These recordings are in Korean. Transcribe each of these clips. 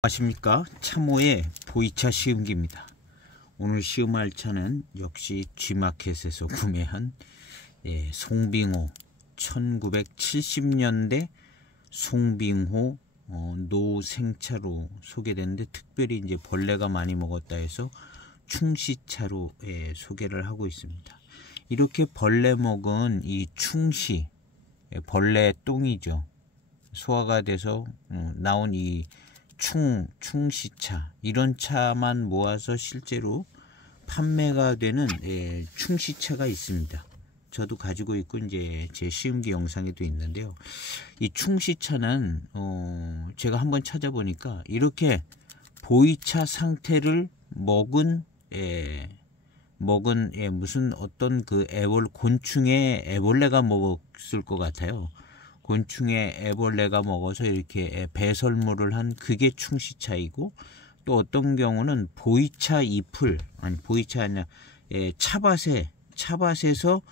안녕하십니까. 참호의 보이차 시음기입니다. 오늘 시음할 차는 역시 G마켓에서 구매한 송빙호 1970년대 송빙호 노생차로 소개됐는데, 특별히 이제 벌레가 많이 먹었다 해서 충시차로 소개를 하고 있습니다. 이렇게 벌레 먹은 이 충시, 벌레 똥이죠. 소화가 돼서 나온 이 충시차, 이런 차만 모아서 실제로 판매가 되는 충시차가 있습니다. 저도 가지고 있고 이제 제 시음기 영상에도 있는데요. 이 충시차는 제가 한번 찾아보니까 이렇게 보이차 상태를 먹은 무슨 어떤 그 곤충의 애벌레가 먹었을 것 같아요. 곤충의 애벌레가 먹어서 이렇게 배설물을 한 그게 충시차이고, 또 어떤 경우는 보이차 잎을, 아니 보이차 아니라 차밭에서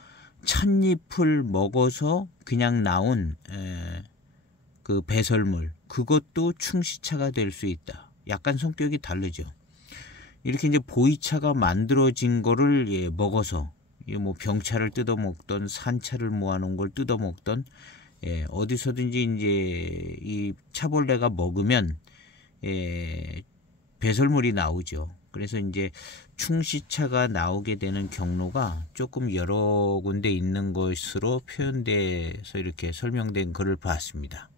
찻잎을 먹어서 그냥 나온 그 배설물, 그것도 충시차가 될 수 있다. 약간 성격이 다르죠. 이렇게 이제 보이차가 만들어진 거를 먹어서, 뭐 병차를 뜯어먹던 산차를 모아놓은 걸 뜯어먹던, 어디서든지 이제 이 차벌레가 먹으면 배설물이 나오죠. 그래서 이제 충시차가 나오게 되는 경로가 조금 여러 군데 있는 것으로 표현돼서 이렇게 설명된 글을 봤습니다.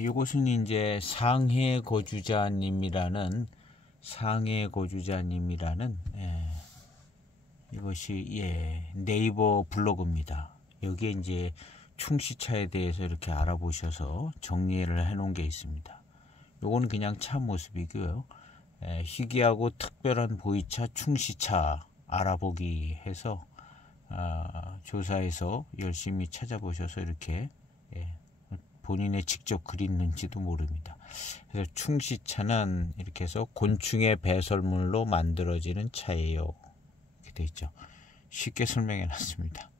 이것은 이제 상해 거주자님이라는 이것이 네이버 블로그입니다. 여기에 이제 충시차에 대해서 이렇게 알아보셔서 정리를 해 놓은 게 있습니다. 요거는 그냥 차 모습이고요. 희귀하고 특별한 보이차 충시차 알아보기 해서 조사해서 열심히 찾아보셔서 이렇게 본인의 직접 글 있는지도 모릅니다. 그래서 충시차는 이렇게 해서 곤충의 배설물로 만들어지는 차예요. 이렇게 되어 있죠. 쉽게 설명해 놨습니다.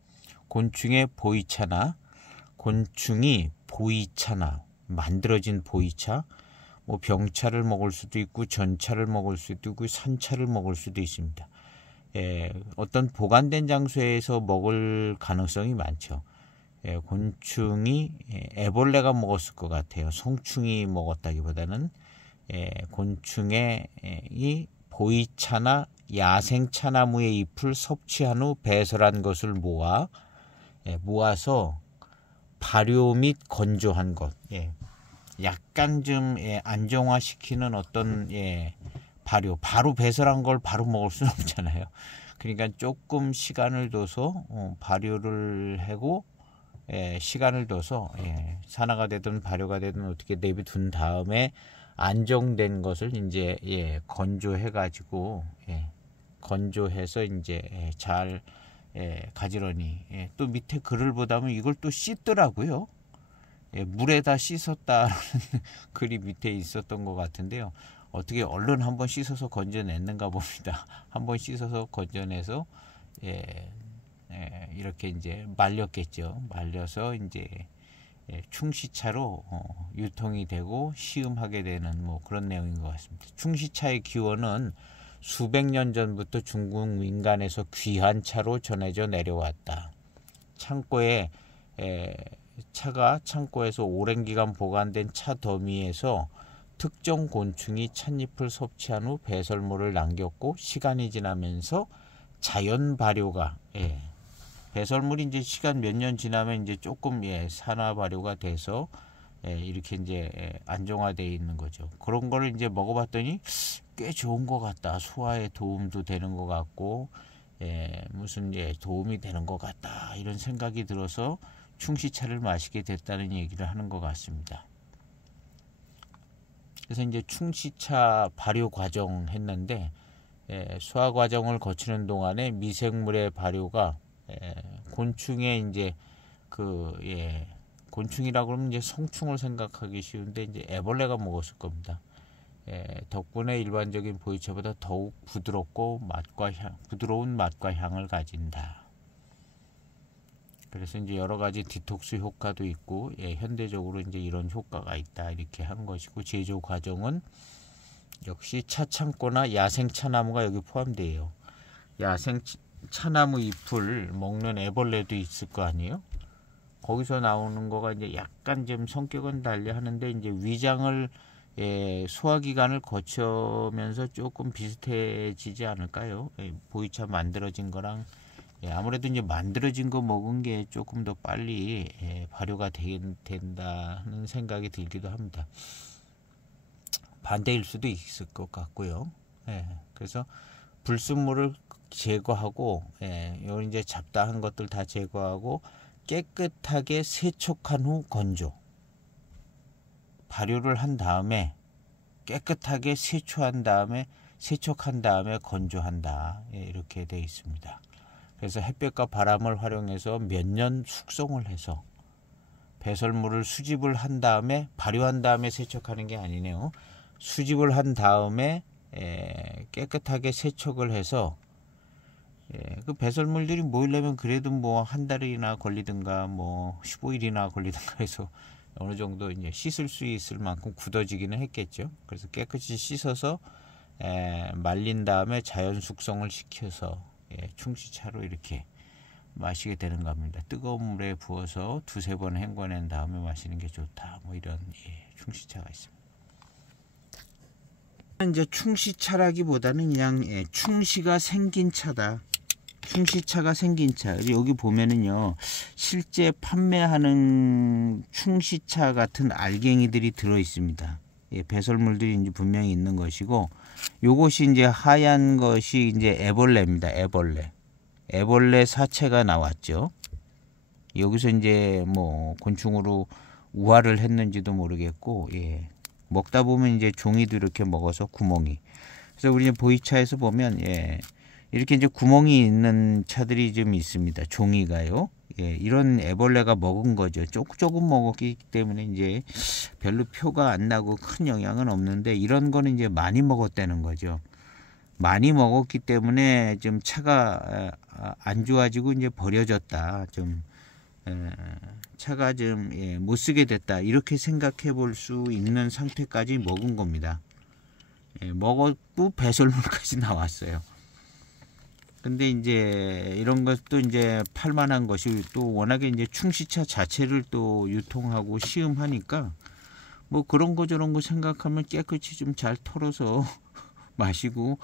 곤충의 보이차나, 곤충이 보이차나, 만들어진 보이차, 뭐 병차를 먹을 수도 있고 전차를 먹을 수도 있고 산차를 먹을 수도 있습니다. 어떤 보관된 장소에서 먹을 가능성이 많죠. 곤충이 애벌레가 먹었을 것 같아요. 성충이 먹었다기보다는 곤충의 이 보이차나 야생차나무의 잎을 섭취한 후 배설한 것을 모아서 발효 및 건조한 것, 약간 좀 안정화시키는 어떤 발효, 바로 배설한 걸 바로 먹을 수는 없잖아요. 그러니까 조금 시간을 둬서 발효를 하고 시간을 둬서 산화가 되든 발효가 되든 어떻게 내비둔 다음에 안정된 것을 이제 건조해 가지고 건조해서 이제 잘 가지런히, 또 밑에 글을 보다 보면 이걸 또 씻더라고요. 물에다 씻었다는 글이 밑에 있었던 것 같은데요. 어떻게 얼른 한번 씻어서 건져냈는가 봅니다. 한번 씻어서 건져내서 이렇게 이제 말렸겠죠. 말려서 이제 충시차로 유통이 되고 시음하게 되는 뭐 그런 내용인 것 같습니다. 충시차의 기원은 수백 년 전부터 중국 민간에서 귀한 차로 전해져 내려왔다. 차가 창고에서 오랜 기간 보관된 차 더미에서 특정 곤충이 찻잎을 섭취한 후 배설물을 남겼고, 시간이 지나면서 자연 발효가, 배설물이 이제 시간 몇 년 지나면 이제 조금 산화 발효가 돼서 이렇게 이제 안정화되어 있는 거죠. 그런 거를 이제 먹어봤더니 꽤 좋은 것 같다. 소화에 도움도 되는 것 같고, 무슨 도움이 되는 것 같다. 이런 생각이 들어서 충시차를 마시게 됐다는 얘기를 하는 것 같습니다. 그래서 이제 충시차 발효 과정 했는데, 소화 과정을 거치는 동안에 미생물의 발효가 곤충의 이제 곤충이라고 그러면 이제 성충을 생각하기 쉬운데 이제 애벌레가 먹었을 겁니다. 덕분에 일반적인 보이차보다 더욱 부드러운 맛과 향을 가진다. 그래서 이제 여러 가지 디톡스 효과도 있고, 현대적으로 이제 이런 효과가 있다 이렇게 한 것이고, 제조 과정은 역시 차참고나 야생 차나무가 여기 포함되어요. 야생 차나무 잎을 먹는 애벌레도 있을 거 아니에요? 거기서 나오는 거가 이제 약간 좀 성격은 달리 하는데 이제 위장을 소화기관을 거쳐면서 조금 비슷해지지 않을까요? 보이차 만들어진 거랑 아무래도 이제 만들어진 거 먹은 게 조금 더 빨리 발효가 된다는 생각이 들기도 합니다. 반대일 수도 있을 것 같고요. 그래서 불순물을 제거하고, 요 이제 잡다한 것들 다 제거하고 깨끗하게 세척한 후 건조. 발효를 한 다음에 깨끗하게 세척한 다음에 건조한다. 이렇게 되어 있습니다. 그래서 햇볕과 바람을 활용해서 몇 년 숙성을 해서 배설물을 수집을 한 다음에 발효한 다음에 세척하는 게 아니네요. 수집을 한 다음에 깨끗하게 세척을 해서 그 배설물들이 모이려면 그래도 뭐 한 달이나 걸리든가 뭐 15일이나 걸리든가 해서 어느 정도 이제 씻을 수 있을 만큼 굳어지기는 했겠죠. 그래서 깨끗이 씻어서 말린 다음에 자연 숙성을 시켜서 충시차로 이렇게 마시게 되는 겁니다. 뜨거운 물에 부어서 두세 번 헹궈낸 다음에 마시는 게 좋다. 뭐 이런 충시차가 있습니다. 이제 충시차라기보다는 그냥 충시가 생긴 차다. 충시차가 생긴 차. 여기 보면은요, 실제 판매하는 충시차 같은 알갱이들이 들어 있습니다. 배설물들이 이제 분명히 있는 것이고, 요것이 이제 하얀 것이 이제 애벌레입니다. 애벌레 사체가 나왔죠. 여기서 이제 뭐 곤충으로 우화를 했는지도 모르겠고, 먹다 보면 이제 종이도 이렇게 먹어서 구멍이. 그래서 우리 보이차에서 보면 이렇게 이제 구멍이 있는 차들이 좀 있습니다. 종이가요. 이런 애벌레가 먹은 거죠. 조금 먹었기 때문에 이제 별로 표가 안 나고 큰 영향은 없는데 이런 거는 이제 많이 먹었다는 거죠. 많이 먹었기 때문에 좀 차가 안 좋아지고 이제 버려졌다. 좀 차가 좀 못 쓰게 됐다. 이렇게 생각해 볼 수 있는 상태까지 먹은 겁니다. 먹었고 배설물까지 나왔어요. 근데 이제 이런 것도 이제 팔만한 것이 또 워낙에 이제 충시차 자체를 또 유통하고 시음하니까 뭐 그런 거 저런 거 생각하면 깨끗이 좀 잘 털어서 마시고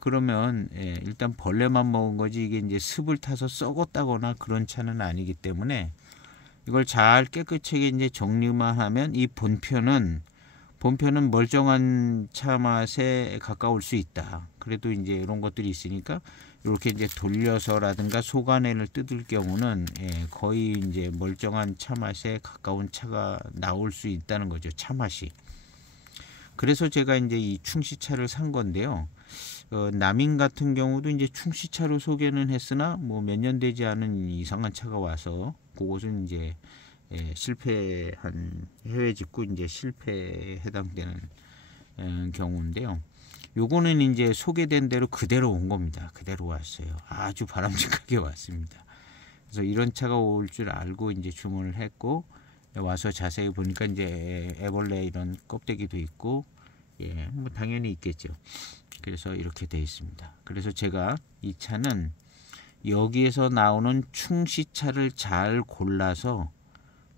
그러면 일단 벌레만 먹은 거지 이게 이제 습을 타서 썩었다거나 그런 차는 아니기 때문에 이걸 잘 깨끗하게 이제 정리만 하면 이 본편은 멀쩡한 차 맛에 가까울 수 있다. 그래도 이제 이런 것들이 있으니까 이렇게 이제 돌려서라든가 속안에를 뜯을 경우는 거의 이제 멀쩡한 차 맛에 가까운 차가 나올 수 있다는 거죠. 차 맛이. 그래서 제가 이제 이 충시차를 산 건데요. 남인 같은 경우도 이제 충시차로 소개는 했으나 뭐 몇 년 되지 않은 이상한 차가 와서 그것은 이제 실패한 해외 직구 이제 실패에 해당되는 경우인데요. 요거는 이제 소개된 대로 그대로 온 겁니다. 그대로 왔어요. 아주 바람직하게 왔습니다. 그래서 이런 차가 올 줄 알고 이제 주문을 했고 와서 자세히 보니까 이제 애벌레 이런 껍데기도 있고 뭐 당연히 있겠죠. 그래서 이렇게 되어 있습니다. 그래서 제가 이 차는 여기에서 나오는 충시차를 잘 골라서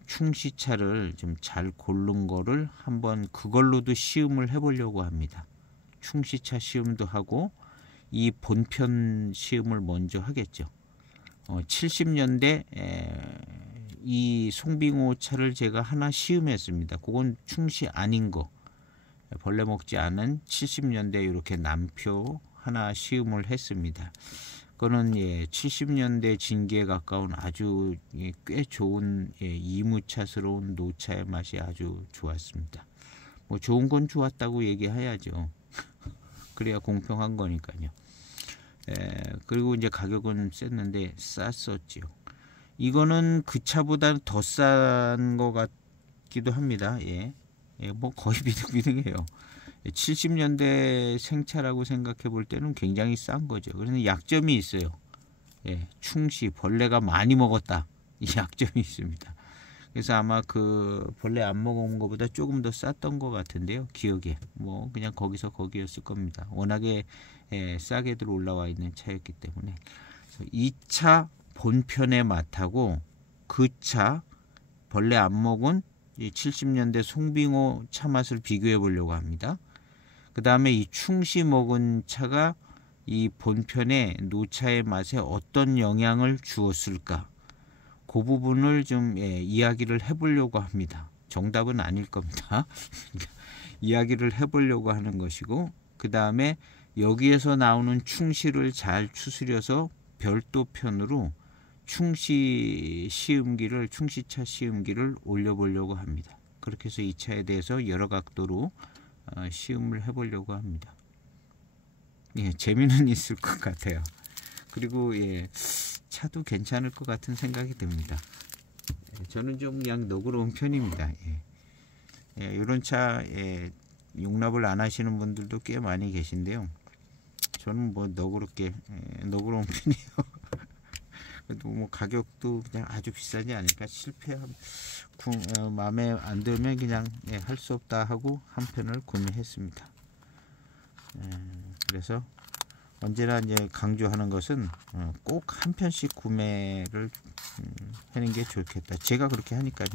충시차를 좀 잘 고른 거를 한번 그걸로도 시음을 해보려고 합니다. 충시차 시음도 하고 이 본편 시음을 먼저 하겠죠. 70년대 이 송빙호 차를 제가 하나 시음했습니다. 그건 충시 아닌 거. 벌레 먹지 않은 70년대 이렇게 남표 하나 시음을 했습니다. 그거는 70년대 진기에 가까운 아주 꽤 좋은 이무차스러운 노차의 맛이 아주 좋았습니다. 뭐 좋은 건 좋았다고 얘기해야죠. 그래야 공평한 거니까요. 그리고 이제 가격은 셌는데 쌌었지요. 이거는 그 차보다는 더 싼 것 같기도 합니다. 뭐 거의 비등비등해요. 70년대 생차라고 생각해 볼 때는 굉장히 싼 거죠. 그래서 약점이 있어요. 충시 벌레가 많이 먹었다. 이 약점이 있습니다. 그래서 아마 그 벌레 안 먹은 것보다 조금 더 쌌던 것 같은데요. 기억에 뭐 그냥 거기서 거기였을 겁니다. 워낙에 싸게들 올라와 있는 차였기 때문에. 2차 본편의 맛하고 그 차 벌레 안 먹은 70년대 송빙호 차 맛을 비교해 보려고 합니다. 그 다음에 이 충시 먹은 차가 이 본편의 노차의 맛에 어떤 영향을 주었을까, 그 부분을 좀 이야기를 해보려고 합니다. 정답은 아닐 겁니다. 이야기를 해보려고 하는 것이고, 그 다음에 여기에서 나오는 충시를 잘 추스려서 별도 편으로 충시차 시음기를 올려보려고 합니다. 그렇게 해서 이 차에 대해서 여러 각도로 시음을 해보려고 합니다. 재미는 있을 것 같아요. 그리고 차도 괜찮을 것 같은 생각이 듭니다. 저는 좀 그냥 너그러운 편입니다. 이런 차 용납을 안 하시는 분들도 꽤 많이 계신데요. 저는 뭐 너그러운 편이에요. 그래도 뭐 가격도 그냥 아주 비싸지 않으니까 마음에 안 들면 그냥 할 수 없다 하고 한 편을 구매했습니다. 그래서 언제나 이제 강조하는 것은 꼭 한 편씩 구매를 하는 게 좋겠다. 제가 그렇게 하니까요.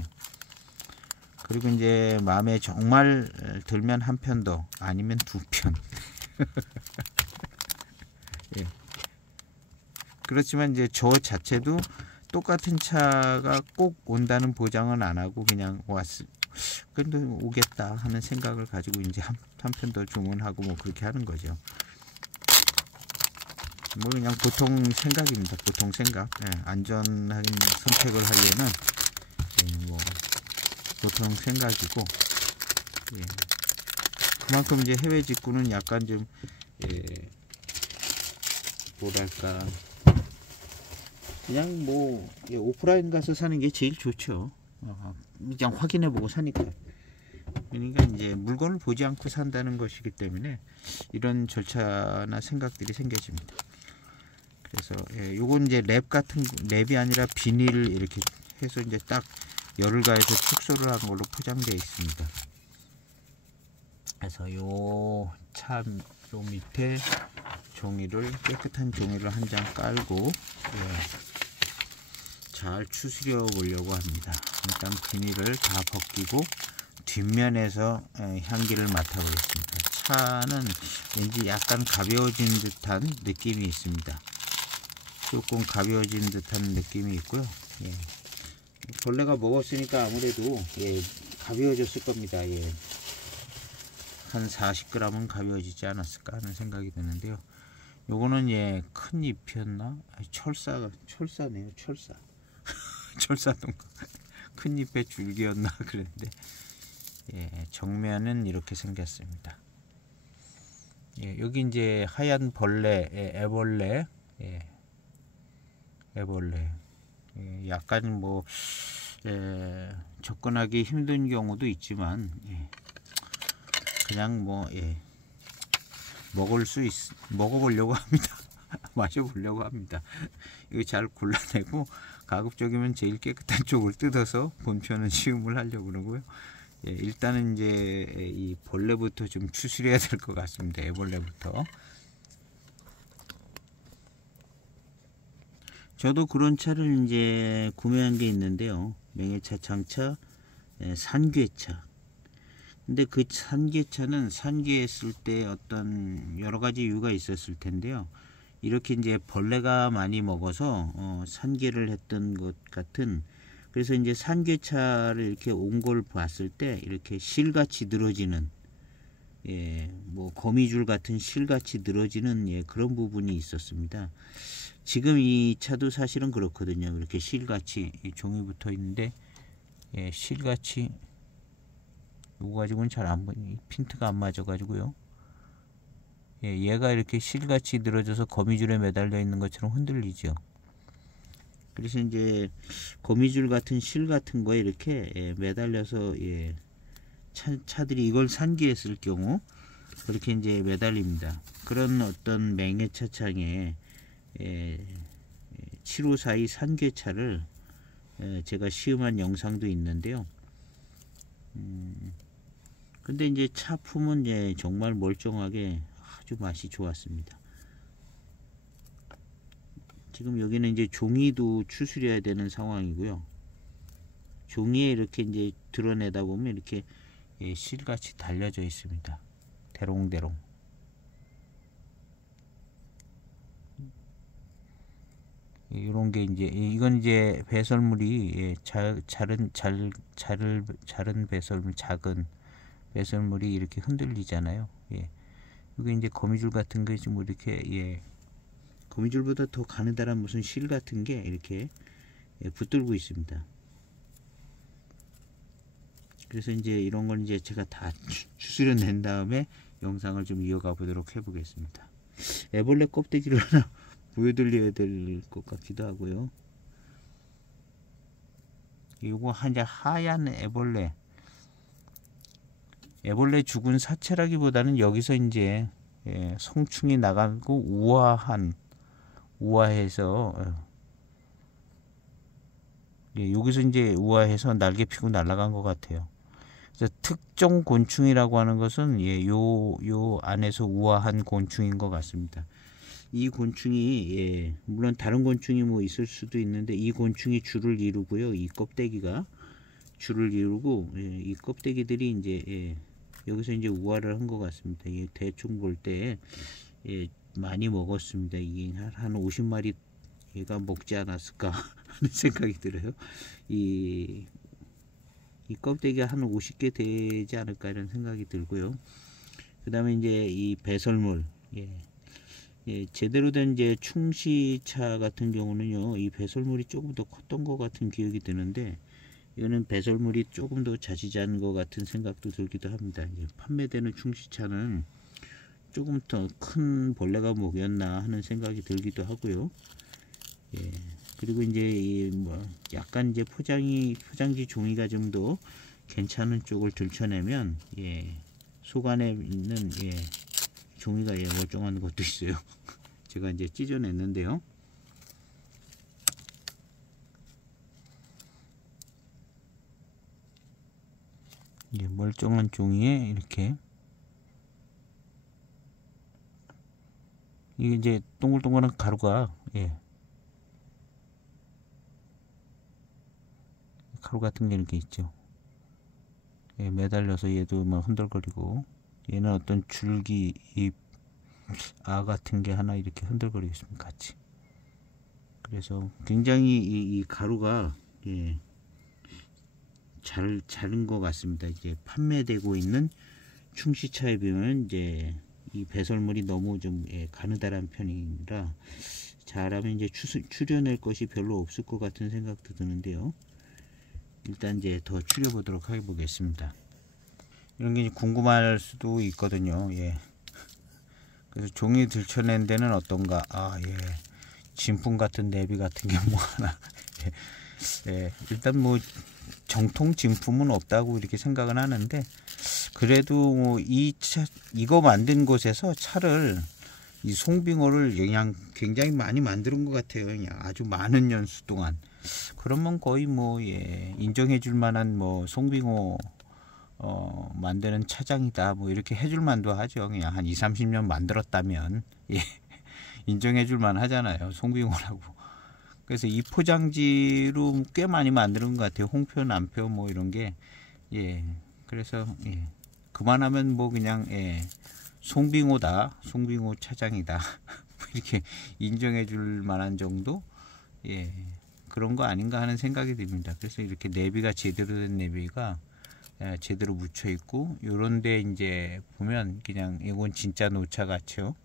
그리고 이제 마음에 정말 들면 한 편 더, 아니면 두 편. 예. 그렇지만 이제 저 자체도 똑같은 차가 꼭 온다는 보장은 안 하고 그냥 근데 오겠다 하는 생각을 가지고 이제 한 편 더 주문하고 뭐 그렇게 하는 거죠. 뭐 그냥 보통 생각입니다. 보통 생각. 안전한 선택을 하려는 뭐 보통 생각이고, 그만큼 이제 해외 직구는 약간 좀 뭐랄까, 그냥 뭐 오프라인 가서 사는 게 제일 좋죠. 그냥 확인해보고 사니까. 그러니까 이제 물건을 보지 않고 산다는 것이기 때문에 이런 절차나 생각들이 생겨집니다. 그래서 요건 이제 랩이 아니라 비닐 이렇게 해서 이제 딱 열을 가해서 축소를 한 걸로 포장되어 있습니다. 그래서 요 밑에 깨끗한 종이를 한 장 깔고 잘 추스려 보려고 합니다. 일단 비닐을 다 벗기고 뒷면에서 향기를 맡아보겠습니다. 차는 왠지 약간 가벼워진 듯한 느낌이 있습니다. 조금 가벼워진 듯한 느낌이 있고요. 벌레가 먹었으니까 아무래도 가벼워졌을 겁니다. 한 40g은 가벼워지지 않았을까 하는 생각이 드는데요. 요거는 큰 잎이었나? 철사네요. 철사. 철사동거. 큰 잎의 줄기였나 그랬는데, 정면은 이렇게 생겼습니다. 여기 이제 하얀 벌레, 애벌레, 약간 뭐 접근하기 힘든 경우도 있지만, 그냥 뭐 먹어보려고 합니다. 마셔보려고 합니다. 이거 잘 골라내고 가급적이면 제일 깨끗한 쪽을 뜯어서 본편은 시음을 하려고 그러고요. 일단은 이제 이 벌레부터 좀 추스려야 될 것 같습니다. 애벌레부터. 저도 그런 차를 이제 구매한 게 있는데요. 명예차 창차 산괴차. 근데 그 산괴차는 산괴했을 때 어떤 여러 가지 이유가 있었을 텐데요. 이렇게 이제 벌레가 많이 먹어서 산괴를 했던 것 같은, 그래서 이제 산괴차를 이렇게 온 걸 봤을 때 이렇게 실같이 늘어지는, 뭐 거미줄 같은 실같이 늘어지는 그런 부분이 있었습니다. 지금 이 차도 사실은 그렇거든요. 이렇게 실같이 종이 붙어 있는데, 실같이 이거 가지고는 잘 안 보니, 핀트가 안 맞아 가지고요. 얘가 이렇게 실같이 늘어져서 거미줄에 매달려 있는 것처럼 흔들리죠. 그래서 이제 거미줄 같은 실 같은 거에 이렇게 매달려서 차들이 이걸 산기했을 경우 그렇게 이제 매달립니다. 그런 어떤 맹해차창에 7542 산괴차를 제가 시음한 영상도 있는데요. 근데 이제 차품은 정말 멀쩡하게 아주 맛이 좋았습니다. 지금 여기는 이제 종이도 추스려야 되는 상황이고요. 종이에 이렇게 이제 드러내다 보면 이렇게 실같이 달려져 있습니다. 대롱대롱. 이런 게 이제 이건 이제 배설물이 자른 배설물, 작은 배설물이 이렇게 흔들리잖아요. 이게 이제 거미줄 같은 게 좀 이렇게 거미줄보다 더 가느다란 무슨 실 같은 게 이렇게 붙들고 있습니다. 그래서 이제 이런 건 이제 제가 다 추스려 낸 다음에 영상을 좀 이어가 보도록 해보겠습니다. 애벌레 껍데기를 하나 보여드려야 될 것 같기도 하고요. 요거 이제 하얀 애벌레 죽은 사체라기보다는 여기서 이제 성충이 나가고 우아해서 여기서 이제 우아해서 날개 피고 날아간 것 같아요. 그래서 특정 곤충이라고 하는 것은 요 안에서 우아한 곤충인 것 같습니다. 이 곤충이 물론 다른 곤충이 뭐 있을 수도 있는데 이 곤충이 줄을 이루고요. 이 껍데기가 줄을 이루고 이 껍데기들이 이제 여기서 이제 우아를 한 것 같습니다. 대충 볼 때 많이 먹었습니다. 이게 한 50마리 얘가 먹지 않았을까 하는 생각이 들어요. 이 껍데기가 한 50개 되지 않을까 이런 생각이 들고요. 그 다음에 이제 이 배설물, 제대로 된 이제 충시차 같은 경우는요, 이 배설물이 조금 더 컸던 것 같은 기억이 드는데, 이거는 배설물이 조금 더 자지자한 것 같은 생각도 들기도 합니다. 이제 판매되는 충시차는 조금 더 큰 벌레가 먹였나 하는 생각이 들기도 하고요. 그리고 이제 약간 이제 포장지 종이가 좀 더 괜찮은 쪽을 들춰내면 속 안에 있는 종이가 멀쩡한 것도 있어요. 제가 이제 찢어냈는데요. 멀쩡한 종이에 이렇게 이게 이제 동글동글한 가루가 가루 같은 게 이렇게 있죠. 매달려서 얘도 막 흔들거리고, 얘는 어떤 줄기 잎 같은 게 하나 이렇게 흔들거리고 있습니다. 같이. 그래서 굉장히 이 가루가 잘 자른 것 같습니다. 이제 판매되고 있는 충시차에 비하면 이제 이 배설물이 너무 좀 가느다란 편이라 잘하면 이제 추려낼 것이 별로 없을 것 같은 생각도 드는데요. 일단 이제 더 추려보도록 해보겠습니다. 이런 게 궁금할 수도 있거든요. 그래서 종이 들춰낸 데는 어떤가? 진품 같은 내비 같은 게 뭐 하나. 일단 뭐 정통 진품은 없다고 이렇게 생각은 하는데, 그래도 뭐 이거 만든 곳에서 차를 이 송빙호를 그냥 굉장히 많이 만드는 것 같아요. 그냥 아주 많은 연수 동안. 그러면 거의 뭐 인정해 줄 만한 뭐 송빙호 만드는 차장이다 뭐 이렇게 해줄 만도 하죠. 그냥 한 20-30년 만들었다면 인정해 줄 만 하잖아요. 송빙호라고. 그래서 이 포장지로 꽤 많이 만드는 것 같아요. 홍표, 남표 뭐 이런 게. 그래서 그만하면 뭐 그냥 송빙호다, 송빙호 차장이다 이렇게 인정해 줄 만한 정도 그런 거 아닌가 하는 생각이 듭니다. 그래서 이렇게 내비가 제대로 된 내비가 제대로 묻혀 있고, 요런데 이제 보면 그냥 이건 진짜 노차 같죠.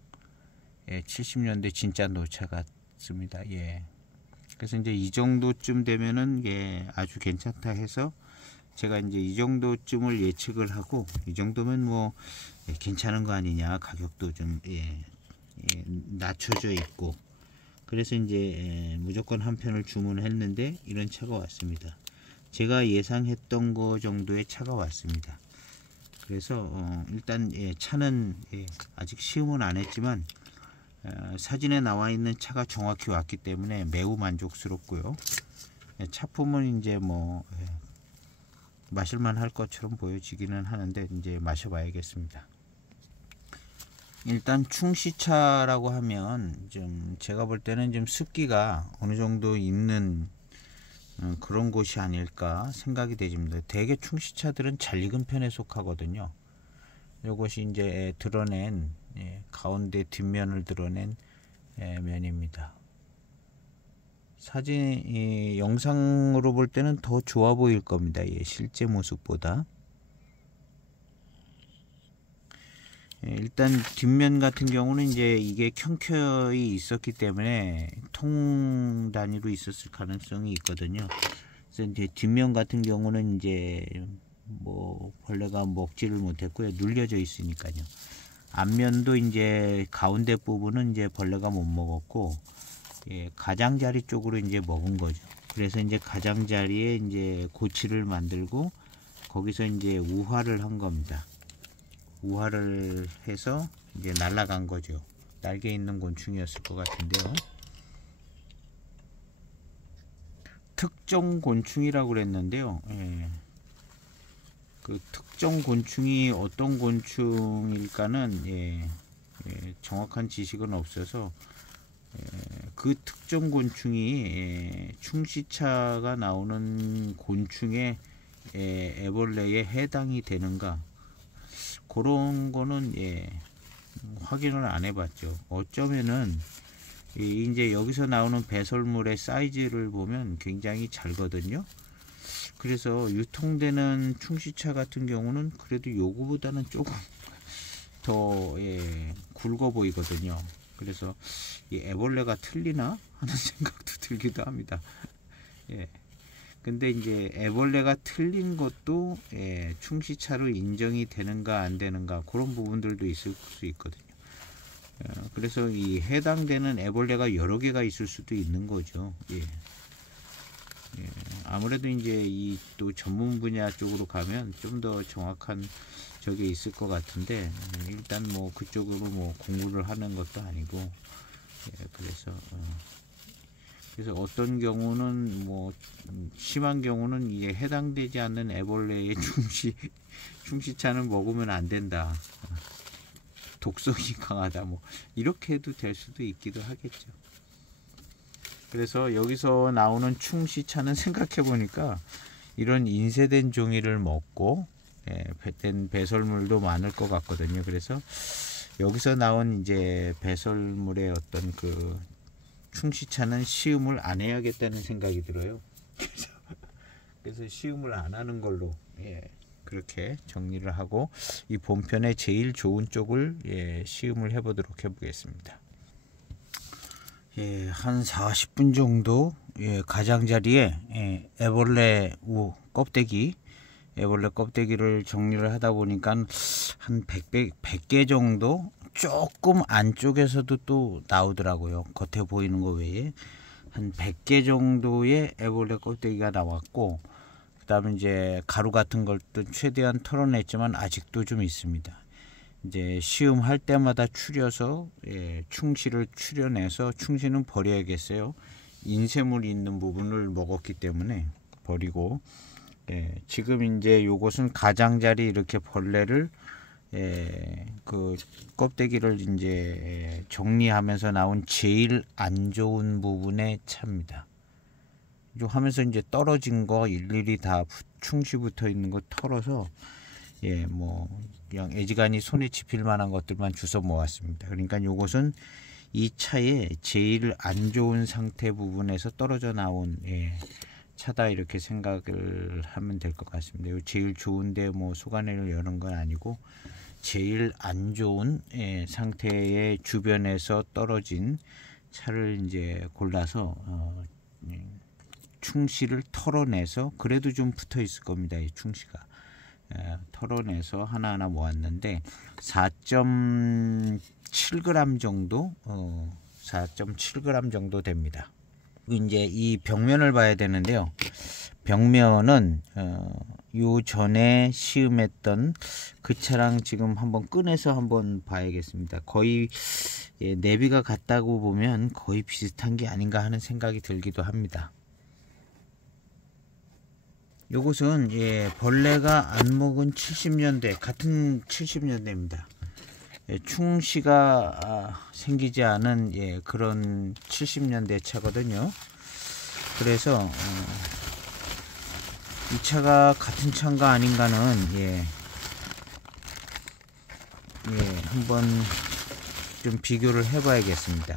70년대 진짜 노차 같습니다. 그래서 이제 이 정도쯤 되면은 아주 괜찮다 해서 제가 이제 이 정도쯤을 예측을 하고, 이 정도면 뭐 괜찮은 거 아니냐, 가격도 좀 낮춰져 있고, 그래서 이제 무조건 한 편을 주문했는데 이런 차가 왔습니다. 제가 예상했던 거 정도의 차가 왔습니다. 그래서 일단 차는 아직 시음은 안 했지만 사진에 나와 있는 차가 정확히 왔기 때문에 매우 만족스럽고요. 차품은 이제 뭐 마실만 할 것처럼 보여지기는 하는데 이제 마셔봐야겠습니다. 일단 충시차라고 하면 좀 제가 볼 때는 좀 습기가 어느 정도 있는 그런 곳이 아닐까 생각이 되집니다. 대개 충시차들은 잘 익은 편에 속하거든요. 이것이 이제 드러낸 가운데 뒷면을 드러낸 면입니다. 사진 영상으로 볼 때는 더 좋아 보일 겁니다. 실제 모습보다. 일단 뒷면 같은 경우는 이제 이게 켜켜이 있었기 때문에 통 단위로 있었을 가능성이 있거든요. 그래서 이제 뒷면 같은 경우는 이제 뭐 벌레가 먹지를 못했고요. 눌려져 있으니까요. 앞면도 이제 가운데 부분은 이제 벌레가 못 먹었고, 가장자리 쪽으로 이제 먹은 거죠. 그래서 이제 가장자리에 이제 고치를 만들고 거기서 이제 우화를 한 겁니다. 우화를 해서 이제 날아간 거죠. 날개 있는 곤충이었을 것 같은데요. 특정 곤충이라고 그랬는데요. 그 특정 곤충이 어떤 곤충일까는 정확한 지식은 없어서 그 특정 곤충이 충시차가 나오는 곤충의 애벌레에 해당이 되는가, 그런 거는 확인을 안 해봤죠. 어쩌면은 이제 여기서 나오는 배설물의 사이즈를 보면 굉장히 작거든요. 그래서 유통되는 충시차 같은 경우는 그래도 요거보다는 조금 더 굵어 보이거든요. 그래서 이 애벌레가 틀리나 하는 생각도 들기도 합니다. 근데 이제 애벌레가 틀린 것도 충시차로 인정이 되는가 안 되는가, 그런 부분들도 있을 수 있거든요. 그래서 이 해당되는 애벌레가 여러 개가 있을 수도 있는 거죠. 아무래도 이제 이 또 전문 분야 쪽으로 가면 좀 더 정확한 저게 있을 것 같은데, 일단 뭐 그쪽으로 뭐 공부를 하는 것도 아니고, 그래서 어떤 경우는 뭐 심한 경우는 이게 해당되지 않는 애벌레의 충시차는 먹으면 안 된다, 독성이 강하다, 뭐 이렇게 해도 될 수도 있기도 하겠죠. 그래서 여기서 나오는 충시차는 생각해 보니까 이런 인쇄된 종이를 먹고 된 배설물도 많을 것 같거든요. 그래서 여기서 나온 이제 배설물의 어떤 그 충시차는 시음을 안 해야겠다는 생각이 들어요. 그래서 시음을 안 하는 걸로 그렇게 정리를 하고, 이 본편의 제일 좋은 쪽을 시음을 해보도록 해보겠습니다. 한 40분 정도 가장자리에 애벌레 껍데기를 정리를 하다 보니까 한 100개 정도, 조금 안쪽에서도 또 나오더라고요. 겉에 보이는 거 외에 한 100개 정도의 애벌레 껍데기가 나왔고, 그 다음에 이제 가루 같은 것도 최대한 털어냈지만 아직도 좀 있습니다. 이제 시음할 때마다 추려서 충시를 추려내서, 충시는 버려야겠어요. 인쇄물 있는 부분을 먹었기 때문에 버리고, 지금 이제 요것은 가장자리 이렇게 벌레를 그 껍데기를 이제 정리하면서 나온 제일 안 좋은 부분의 차입니다. 하면서 이제 떨어진 거 일일이 다 충시 붙어 있는 거 털어서 뭐 그냥 애지간히 손에 집힐 만한 것들만 주워 모았습니다. 그러니까 요것은 이 차의 제일 안 좋은 상태 부분에서 떨어져 나온 차다, 이렇게 생각을 하면 될 것 같습니다. 요 제일 좋은데 뭐 소관회를 여는 건 아니고, 제일 안 좋은 상태의 주변에서 떨어진 차를 이제 골라서 충시를 털어내서, 그래도 좀 붙어 있을 겁니다. 이 충시가 털어내서 하나하나 모았는데 4.7g 정도 4.7g 정도 됩니다. 이제 이 벽면을 봐야 되는데요. 벽면은 요 전에 시음했던 그 차랑 지금 한번 꺼내서 한번 봐야겠습니다. 거의 내비가 같다고 보면 거의 비슷한 게 아닌가 하는 생각이 들기도 합니다. 요것은 예, 벌레가 안 먹은 70년대, 같은 70년대입니다. 예, 충씨가 생기지 않은 예, 그런 70년대 차거든요. 그래서 이 차가 같은 차인가 아닌가는 예, 한번 좀 비교를 해 봐야겠습니다.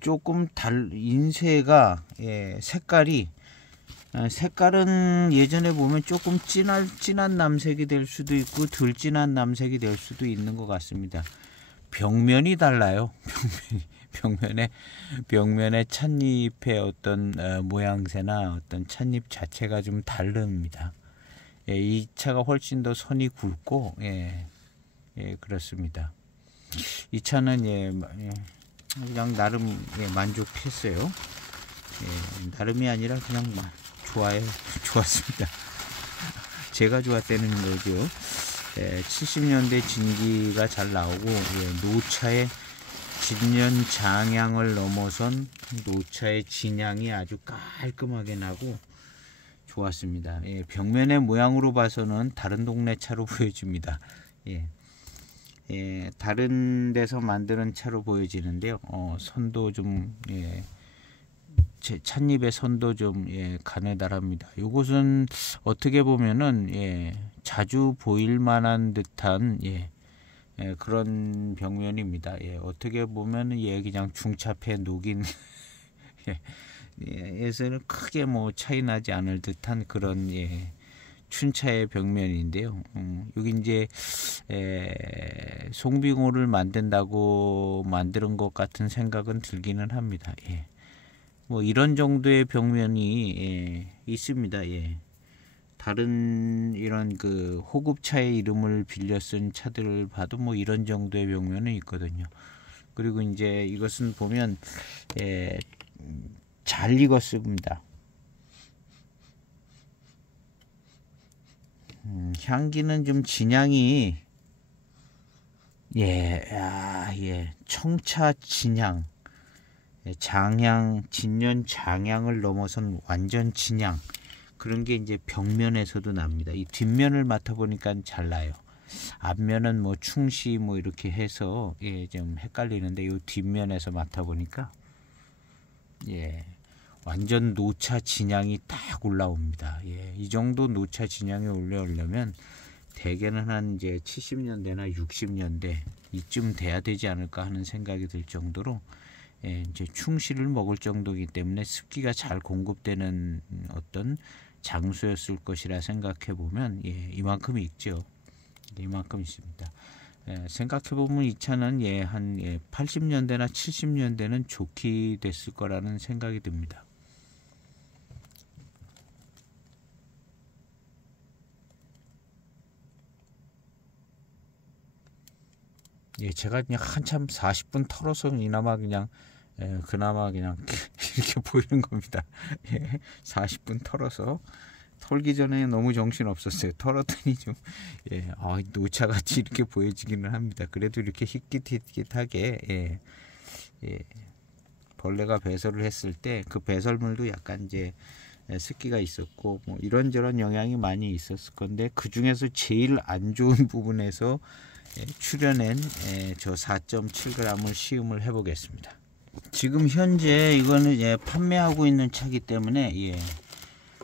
조금 인쇄가 예, 색깔은 예전에 보면 조금 진한 남색이 될 수도 있고 덜 진한 남색이 될 수도 있는 것 같습니다. 벽면이 달라요. 벽면의 찻잎의 어떤 모양새나 어떤 찻잎 자체가 좀 다릅니다. 예, 이 차가 훨씬 더 선이 굵고 예, 그렇습니다. 이 차는 그냥 나름 만족했어요. 나름이 아니라 그냥 좋았습니다. 제가 좋았다는 거죠. 70년대 진기가 잘 나오고 노차의 진년 장향을 넘어선 노차의 진향이 아주 깔끔하게 나고 좋았습니다. 벽면의 모양으로 봐서는 다른 동네 차로 보여집니다. 다른 데서 만드는 차로 보여지는데요. 선도 좀 찻잎의 선도 좀 가느다랍니다. 이것은 어떻게 보면은 자주 보일 만한 듯한 그런 벽면입니다. 어떻게 보면은 그냥 중차폐 녹인 에서는 크게 뭐 차이 나지 않을 듯한 그런 춘차의 벽면인데요. 여기 이제 송빙호를 만든다고 만드는 것 같은 생각은 들기는 합니다. 뭐 이런 정도의 벽면이 있습니다. 다른 이런 그 호급차의 이름을 빌려 쓴 차들을 봐도 뭐 이런 정도의 벽면은 있거든요. 그리고 이제 이것은 보면 잘 익었습니다. 향기는 좀 진향이 청차 진향, 장향, 진년 장향을 넘어선 완전 진향, 그런 게 이제 벽면에서도 납니다. 이 뒷면을 맡아보니까 잘 나요. 앞면은 뭐 충시 뭐 이렇게 해서 좀 헷갈리는데 이 뒷면에서 맡아보니까 완전 노차 진향이 딱 올라옵니다. 이 정도 노차 진향이 올라오려면 대개는 한 이제 70년대나 60년대 이쯤 돼야 되지 않을까 하는 생각이 들 정도로 이제 충실을 먹을 정도이기 때문에 습기가 잘 공급되는 어떤 장소였을 것이라 생각해 보면 이만큼 있죠. 이만큼 있습니다. 생각해 보면 이 차는 한 80년대나 70년대는 좋게 됐을 거라는 생각이 듭니다. 제가 그냥 한참 40분 털어서 그나마 그냥 이렇게 보이는 겁니다. 40분 털어서 털기 전에 너무 정신 없었어요. 털었더니 좀 노차같이 이렇게 보여지기는 합니다. 그래도 이렇게 희끗희끗하게 벌레가 배설을 했을 때 그 배설물도 약간 이제 습기가 있었고 뭐 이런저런 영향이 많이 있었을 건데 그 중에서 제일 안 좋은 부분에서 출현한 저 4.7g을 시음을 해 보겠습니다. 지금 현재 이거는 판매하고 있는 차기 때문에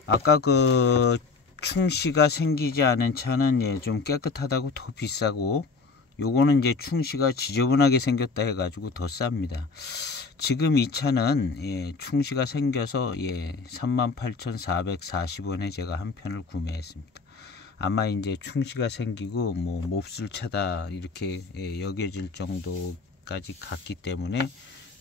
아까 그 충씨가 생기지 않은 차는 좀 깨끗하다고 더 비싸고, 요거는 이제 충씨가 지저분하게 생겼다 해가지고 더 쌉니다. 지금 이 차는 충씨가 생겨서 38,440원에 제가 한 편을 구매했습니다. 아마 이제 충씨가 생기고 뭐 몹쓸 차다 이렇게 여겨질 정도까지 갔기 때문에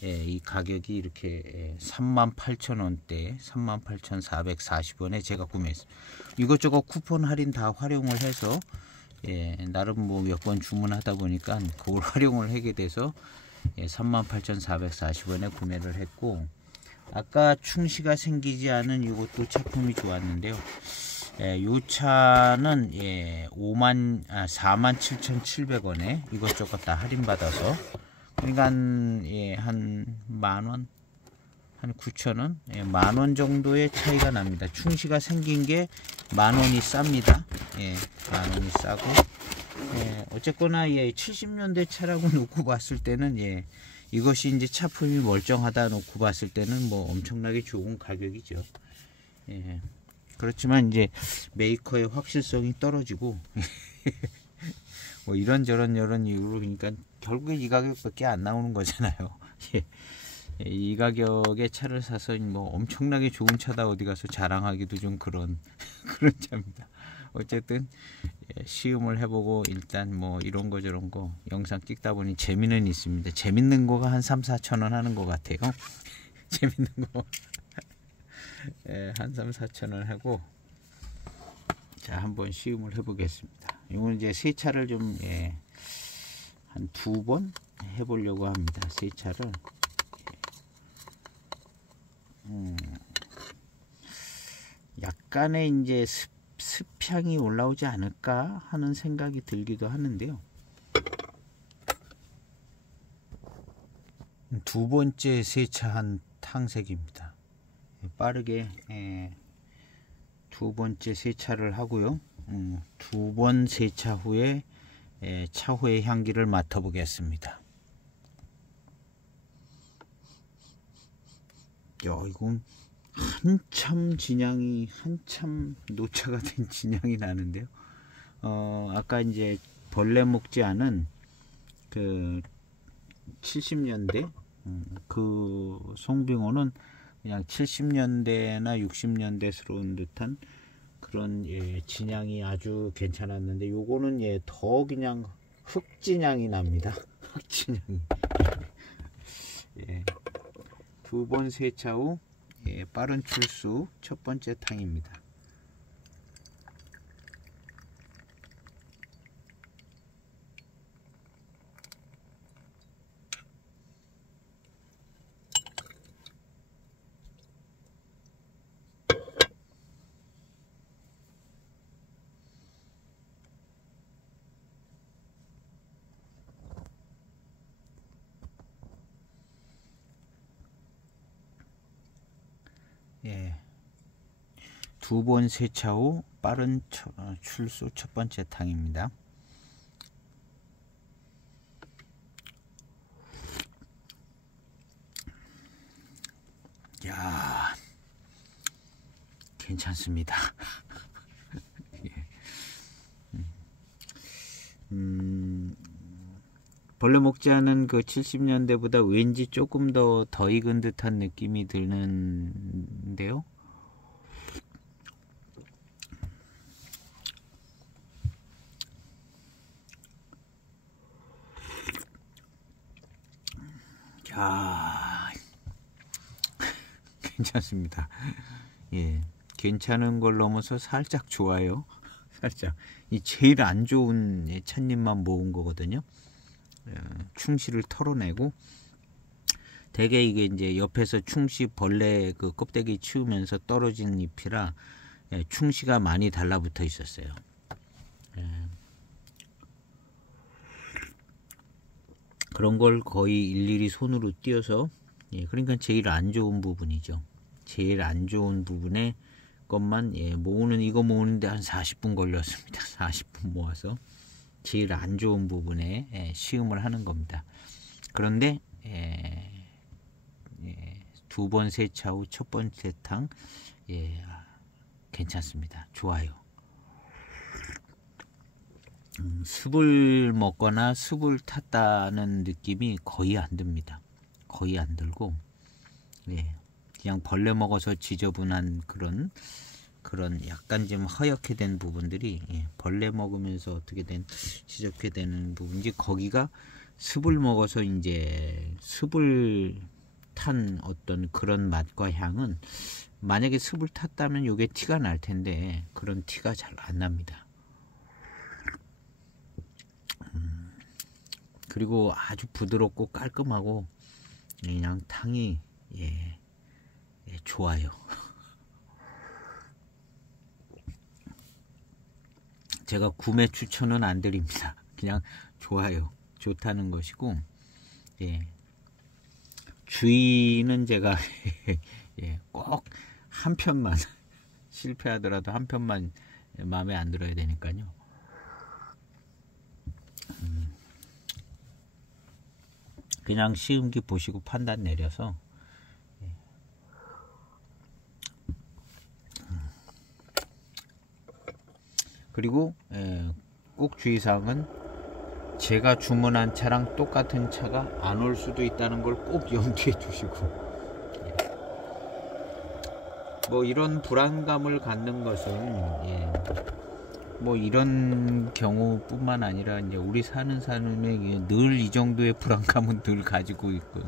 이 가격이 이렇게 38,000원대 38,440원에 제가 구매했습니다. 이것저것 쿠폰 할인 다 활용을 해서 나름 뭐 몇 번 주문하다 보니까 그걸 활용을 하게 돼서 38,440원에 구매를 했고, 아까 충씨가 생기지 않은 이것도 차품이 좋았는데요. 이 차는 47,700원에 이것저것 다 할인받아서 그러니까 한 만원 한 9,000원, 예, 10,000원 정도의 차이가 납니다. 충시가 생긴 게 10,000원이 쌉니다. 예, 10,000원이 싸고, 예, 어쨌거나 예, 70년대 차라고 놓고 봤을 때는 예, 이것이 이제 차품이 멀쩡하다 놓고 봤을 때는 뭐 엄청나게 좋은 가격이죠. 예, 그렇지만 이제 메이커의 확실성이 떨어지고 뭐 이런저런 여러 이유로 그러니까 결국에 이 가격밖에 안 나오는 거잖아요. 예. 이 가격에 차를 사서 뭐 엄청나게 좋은 차다 어디 가서 자랑하기도 좀 그런 차입니다. 어쨌든 예, 시음을 해보고 일단 뭐 이런 거 저런 거 영상 찍다 보니 재미는 있습니다. 재밌는 거가 한 3-4천 원 하는 것 같아요. 재밌는 거 예, 한 3-4천 원 하고, 자 한번 시음을 해보겠습니다. 이건 이제 세차를 좀 예, 한 2번 해보려고 합니다. 세차를 약간의 이제 습향이 올라오지 않을까 하는 생각이 들기도 하는데요. 두 번째 세차한 탕색입니다. 빠르게 두 번째 세차를 하고요. 두 번 세차 후에 차후의 향기를 맡아보겠습니다. 야, 이건 한참 진향이 한참 노차가 된 진향이 나는데요. 아까 이제 벌레 먹지 않은 그 70년대 그 송빙호는 그냥 70년대나 60년대스러운 듯한 그런 예, 진향이 아주 괜찮았는데 요거는 예, 더 그냥 흑진향이 납니다. 흑진향이. 예. 두 번 세차 후 예, 빠른 출수 첫 번째 탕입니다. 예. 두 번 세차 후 빠른 출수 첫 번째 탕입니다. 야, 괜찮습니다. 예. 벌레 먹지 않은 그 70년대보다 왠지 조금 더 익은 듯한 느낌이 드는데요. 야, 괜찮습니다. 예, 괜찮은 걸 넘어서 살짝 좋아요. 살짝. 이 제일 안 좋은 찻잎만 모은 거거든요. 충시를 털어내고 대개 이게 이제 옆에서 충시 벌레 그 껍데기 치우면서 떨어진 잎이라 충시가 많이 달라붙어 있었어요. 그런 걸 거의 일일이 손으로 띄어서 그러니까 제일 안 좋은 부분이죠. 제일 안 좋은 부분에 것만 모으는 이거 모으는데 한 40분 걸렸습니다. 40분 모아서 제일 안 좋은 부분에 시음을 하는 겁니다. 그런데 두 번 세차 후 첫 번째 탕 괜찮습니다. 좋아요. 습을 먹거나 습을 탔다는 느낌이 거의 안 듭니다. 거의 안 들고 그냥 벌레 먹어서 지저분한 그런 약간 좀 허옇게 된 부분들이 벌레 먹으면서 어떻게 된 지저게 되는 부분인지 거기가 습을 먹어서 이제 습을 탄 어떤 그런 맛과 향은 만약에 습을 탔다면 요게 티가 날 텐데 그런 티가 잘 안 납니다. 그리고 아주 부드럽고 깔끔하고 그냥 탕이 좋아요. 제가 구매 추천은 안 드립니다. 그냥 좋아요. 좋다는 것이고 주의는 제가 예, 꼭 한 편만 실패하더라도 한 편만 마음에 안 들어야 되니까요. 그냥 시음기 보시고 판단 내려서 그리고 꼭 주의사항은 제가 주문한 차랑 똑같은 차가 안 올 수도 있다는 걸 꼭 염두에 두시고, 뭐 이런 불안감을 갖는 것은 뭐 이런 경우뿐만 아니라 이제 우리 사는 삶에 늘 이 정도의 불안감은 늘 가지고 있고,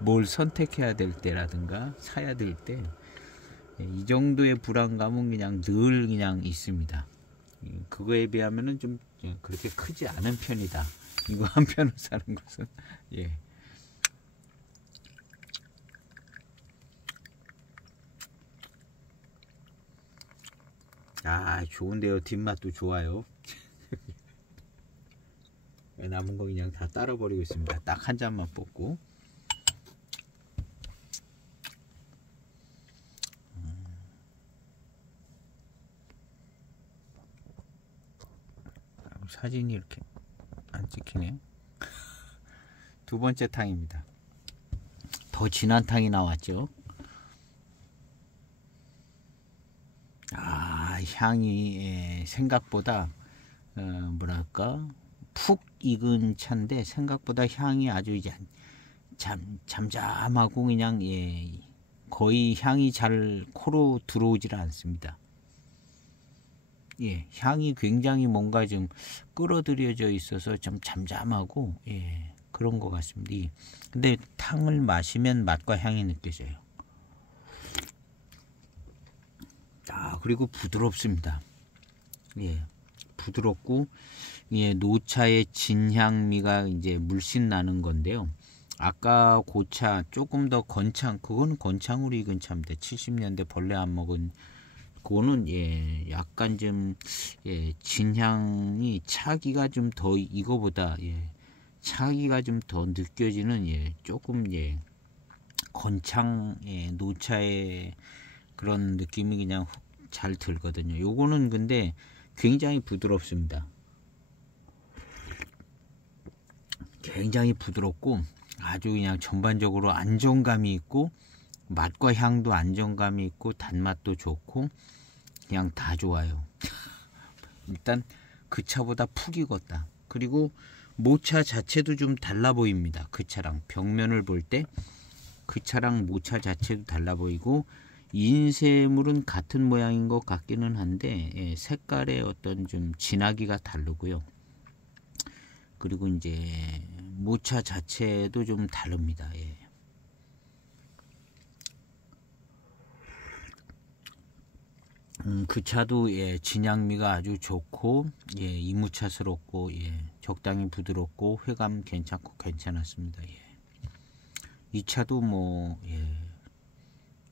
뭘 선택해야 될 때라든가 사야 될 때 이 정도의 불안감은 그냥 늘 그냥 있습니다. 그거에 비하면은 좀 그렇게 크지 않은 편이다. 이거 한 편을 사는 것은 예. 아, 좋은데요. 뒷맛도 좋아요. 남은 거 그냥 다 따라 버리고 있습니다. 딱 한 잔만 뽑고. 사진이 이렇게 안 찍히네요. 두 번째 탕입니다. 더 진한 탕이 나왔죠. 아, 향이 생각보다 뭐랄까 푹 익은 차인데 생각보다 향이 아주 이제 잠잠하고 그냥 거의 향이 잘 코로 들어오질 않습니다. 예, 향이 굉장히 뭔가 좀 끌어들여져 있어서 좀 잠잠하고 그런 것 같습니다. 근데 탕을 마시면 맛과 향이 느껴져요. 아, 그리고 부드럽습니다. 예, 부드럽고 노차의 진향미가 이제 물씬 나는 건데요. 아까 고차 조금 더 건창, 그거는 건창으로 익은 차입니다. 70년대 벌레 안 먹은 그거는 약간 좀 진향이 차기가 좀 더 이거보다 차기가 좀 더 느껴지는 조금 건창 노차의 그런 느낌이 그냥 잘 들거든요. 요거는 근데 굉장히 부드럽습니다. 굉장히 부드럽고 아주 그냥 전반적으로 안정감이 있고 맛과 향도 안정감이 있고 단맛도 좋고 그냥 다 좋아요. 일단 그 차보다 푹 익었다. 그리고 모차 자체도 좀 달라 보입니다. 그 차랑 벽면을 볼 때 그 차랑 모차 자체도 달라 보이고 인쇄물은 같은 모양인 것 같기는 한데 색깔의 어떤 좀 진하기가 다르고요. 그리고 이제 모차 자체도 좀 다릅니다. 그 차도 진향미가 아주 좋고 이무차스럽고 적당히 부드럽고 회감 괜찮고 괜찮았습니다. 이 차도 뭐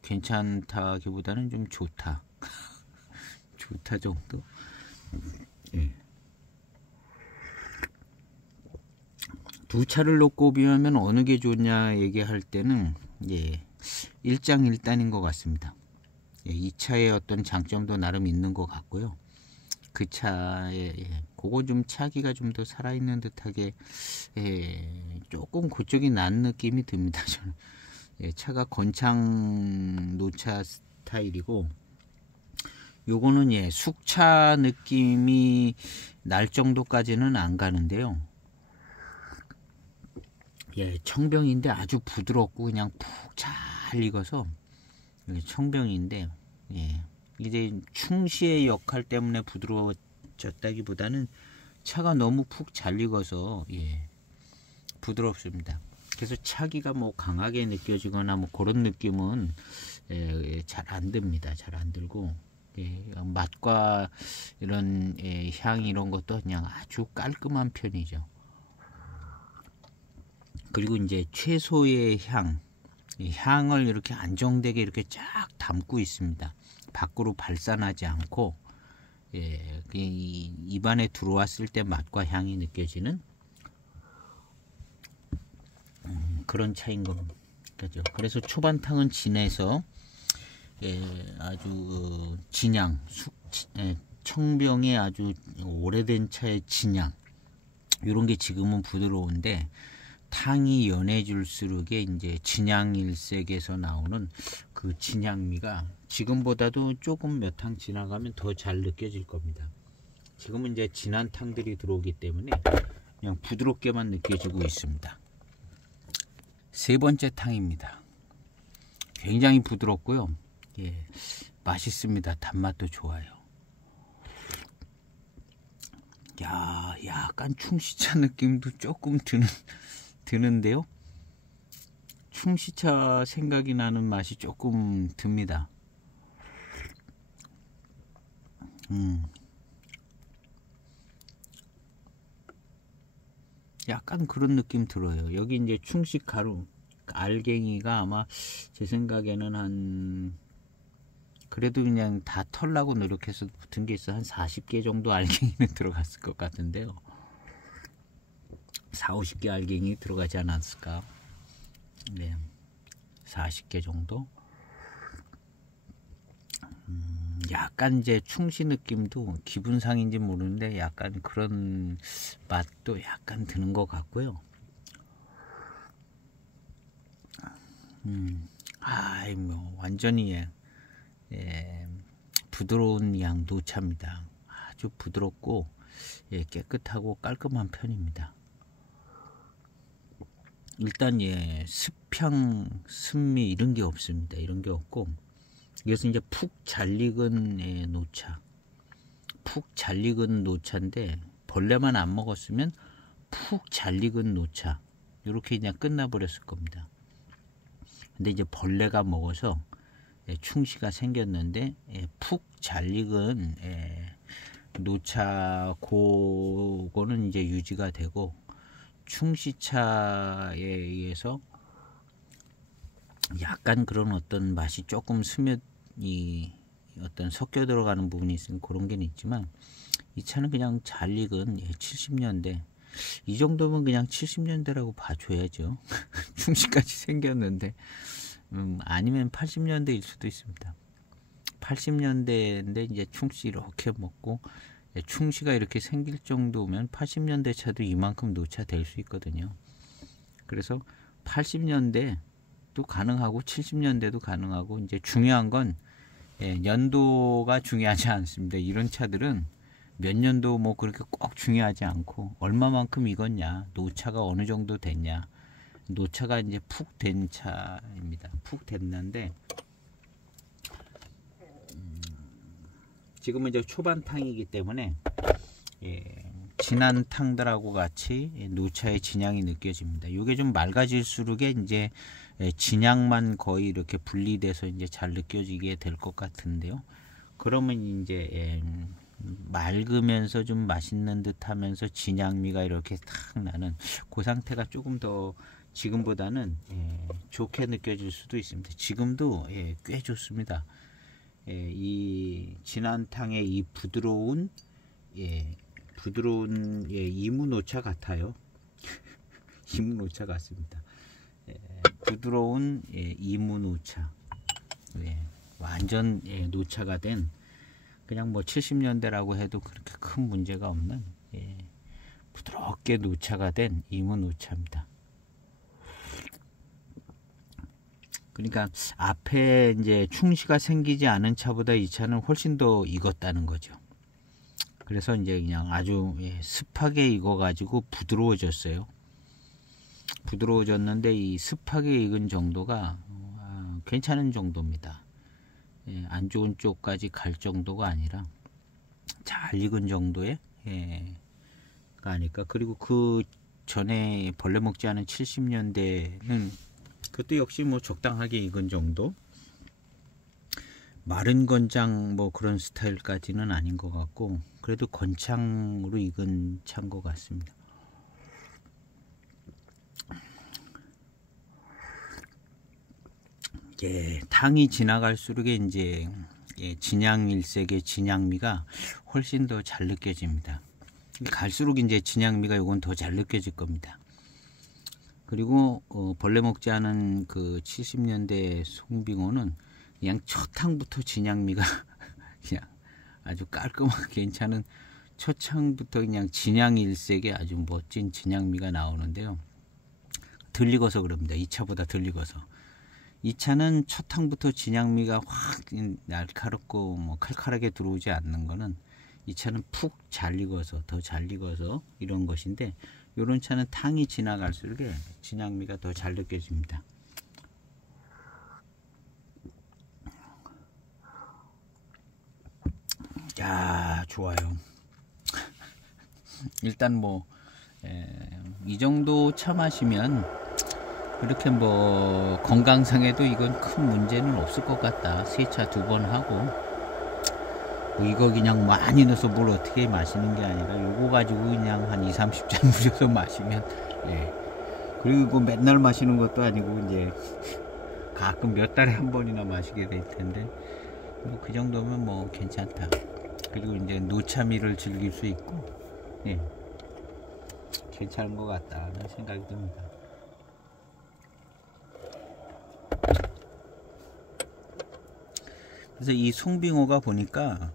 괜찮다기보다는 좀 좋다. 좋다 정도. 두 차를 놓고 비하면 어느 게 좋냐 얘기할 때는 일장일단인 것 같습니다. 이 차의 어떤 장점도 나름 있는 것 같고요. 그 차에 그거 좀 차기가 좀 더 살아있는 듯하게 조금 그쪽이 난 느낌이 듭니다. 저는 차가 건창 노차 스타일이고 요거는 숙차 느낌이 날 정도까지는 안 가는데요. 청병인데 아주 부드럽고 그냥 푹 잘 익어서 청병인데 이제 충시의 역할 때문에 부드러워졌다기보다는 차가 너무 푹 잘 익어서 부드럽습니다. 그래서 차기가 뭐 강하게 느껴지거나 뭐 그런 느낌은 잘 안 듭니다. 잘 안 들고 맛과 이런 향 이런 것도 그냥 아주 깔끔한 편이죠. 그리고 이제 채소의 향을 이렇게 안정되게 이렇게 쫙 담고 있습니다. 밖으로 발산하지 않고 입안에 들어왔을 때 맛과 향이 느껴지는 그런 차인 겁니다. 그죠. 그래서 초반탕은 진해서 아주 진양, 청병의 아주 오래된 차의 진양, 이런 게 지금은 부드러운데, 탕이 연해질수록 이제 진양일색에서 나오는 그 진양미가 지금보다도 조금 몇 탕 지나가면 더 잘 느껴질 겁니다. 지금은 이제 진한 탕들이 들어오기 때문에 그냥 부드럽게만 느껴지고 있습니다. 세 번째 탕입니다. 굉장히 부드럽고요. 맛있습니다. 단맛도 좋아요. 약간 충시차 느낌도 조금 드는데요. 충시차 생각이 나는 맛이 조금 듭니다. 약간 그런 느낌 들어요. 여기 이제 충식 가루, 알갱이가 아마 제 생각에는 그래도 그냥 다 털라고 노력해서 붙은 게 있어. 한 40개 정도 알갱이는 들어갔을 것 같은데요. 40-50개 알갱이 들어가지 않았을까? 네, 40개 정도. 약간 이제 충시 느낌도 기분상인지 모르는데 약간 그런 맛도 약간 드는 것 같고요. 완전히 부드러운 노차입니다. 아주 부드럽고 깨끗하고 깔끔한 편입니다. 일단 습향, 습미 이런 게 없습니다. 이런 게 없고, 이것은 이제 푹 잘 익은 노차, 푹 잘 익은 노차인데 벌레만 안 먹었으면 푹 잘 익은 노차 이렇게 그냥 끝나버렸을 겁니다. 근데 이제 벌레가 먹어서 충시가 생겼는데 푹 잘 익은 노차, 그거는 이제 유지가 되고, 충시차에 의해서 약간 그런 어떤 맛이 조금 어떤 섞여 들어가는 부분이 있으면 그런 게 있지만, 이 차는 그냥 잘 익은 70년대, 이 정도면 그냥 70년대라고 봐줘야죠. 충시까지 생겼는데, 아니면 80년대일 수도 있습니다. 80년대인데 이제 충시 이렇게 먹고, 충시가 이렇게 생길 정도면 80년대 차도 이만큼 노차 될 수 있거든요. 그래서 80년대도 가능하고 70년대도 가능하고, 이제 중요한 건 연도가 중요하지 않습니다. 이런 차들은 몇 년도 뭐 그렇게 꼭 중요하지 않고, 얼마만큼 익었냐, 노차가 어느 정도 됐냐, 노차가 이제 푹 된 차입니다. 푹 됐는데, 지금은 이제 초반탕이기 때문에 진한 탕들하고 같이 노차의 진향이 느껴집니다. 이게 좀 맑아질수록 이제 진향만 거의 이렇게 분리돼서 이제 잘 느껴지게 될 것 같은데요. 그러면 이제 맑으면서 좀 맛있는 듯하면서 진향미가 이렇게 탁 나는 그 상태가 조금 더 지금보다는 좋게 느껴질 수도 있습니다. 지금도 꽤 좋습니다. 이 진한 탕의 이 부드러운 이무노차 같아요. 이무노차 같습니다. 부드러운 이무노차, 완전 노차가 된, 그냥 뭐 70년대라고 해도 그렇게 큰 문제가 없는 부드럽게 노차가 된 이무노차입니다. 그러니까 앞에 이제 충시가 생기지 않은 차보다 이 차는 훨씬 더 익었다는 거죠. 그래서 이제 그냥 아주 습하게 익어가지고 부드러워졌어요. 부드러워졌는데 이 습하게 익은 정도가 괜찮은 정도입니다. 안 좋은 쪽까지 갈 정도가 아니라 잘 익은 정도의 가니까. 그리고 그 전에 벌레 먹지 않은 70년대는 그것도 역시 뭐 적당하게 익은 정도, 마른 건장 뭐 그런 스타일까지는 아닌 것 같고, 그래도 건창으로 익은 차인 것 같습니다. 탕이 지나갈수록 이제 진양일색의 진양미가 훨씬 더 잘 느껴집니다. 갈수록 이제 진양미가 이건 더 잘 느껴질 겁니다. 그리고 벌레 먹지 않은 그 70년대 송빙호는 그냥 첫탕부터 진향미가 그냥 아주 깔끔하게 괜찮은 초창부터 그냥 진향일색의 아주 멋진 진향미가 나오는데요. 덜 익어서 그럽니다. 2차보다 덜 익어서. 2차는 초탕부터 진향미가 확 날카롭고 뭐 칼칼하게 들어오지 않는 거는 2차는 푹 잘 익어서 더 잘 익어서 이런 것인데, 이런 차는 탕이 지나갈수록 진향미가 더 잘 느껴집니다. 야, 좋아요. 일단 뭐 이 정도 차 마시면 그렇게 뭐 건강상에도 이건 큰 문제는 없을 것 같다. 세차 2번 하고 뭐 이거 그냥 많이 넣어서 뭘 어떻게 마시는 게 아니라 요거 가지고 그냥 한 2-30잔 무려서 마시면, 그리고 맨날 마시는 것도 아니고 이제 가끔 몇 달에 한 번이나 마시게 될 텐데 뭐 그 정도면 뭐 괜찮다. 그리고 이제 노차미를 즐길 수 있고 괜찮은 것 같다는 생각이 듭니다. 그래서 이 송빙호가 보니까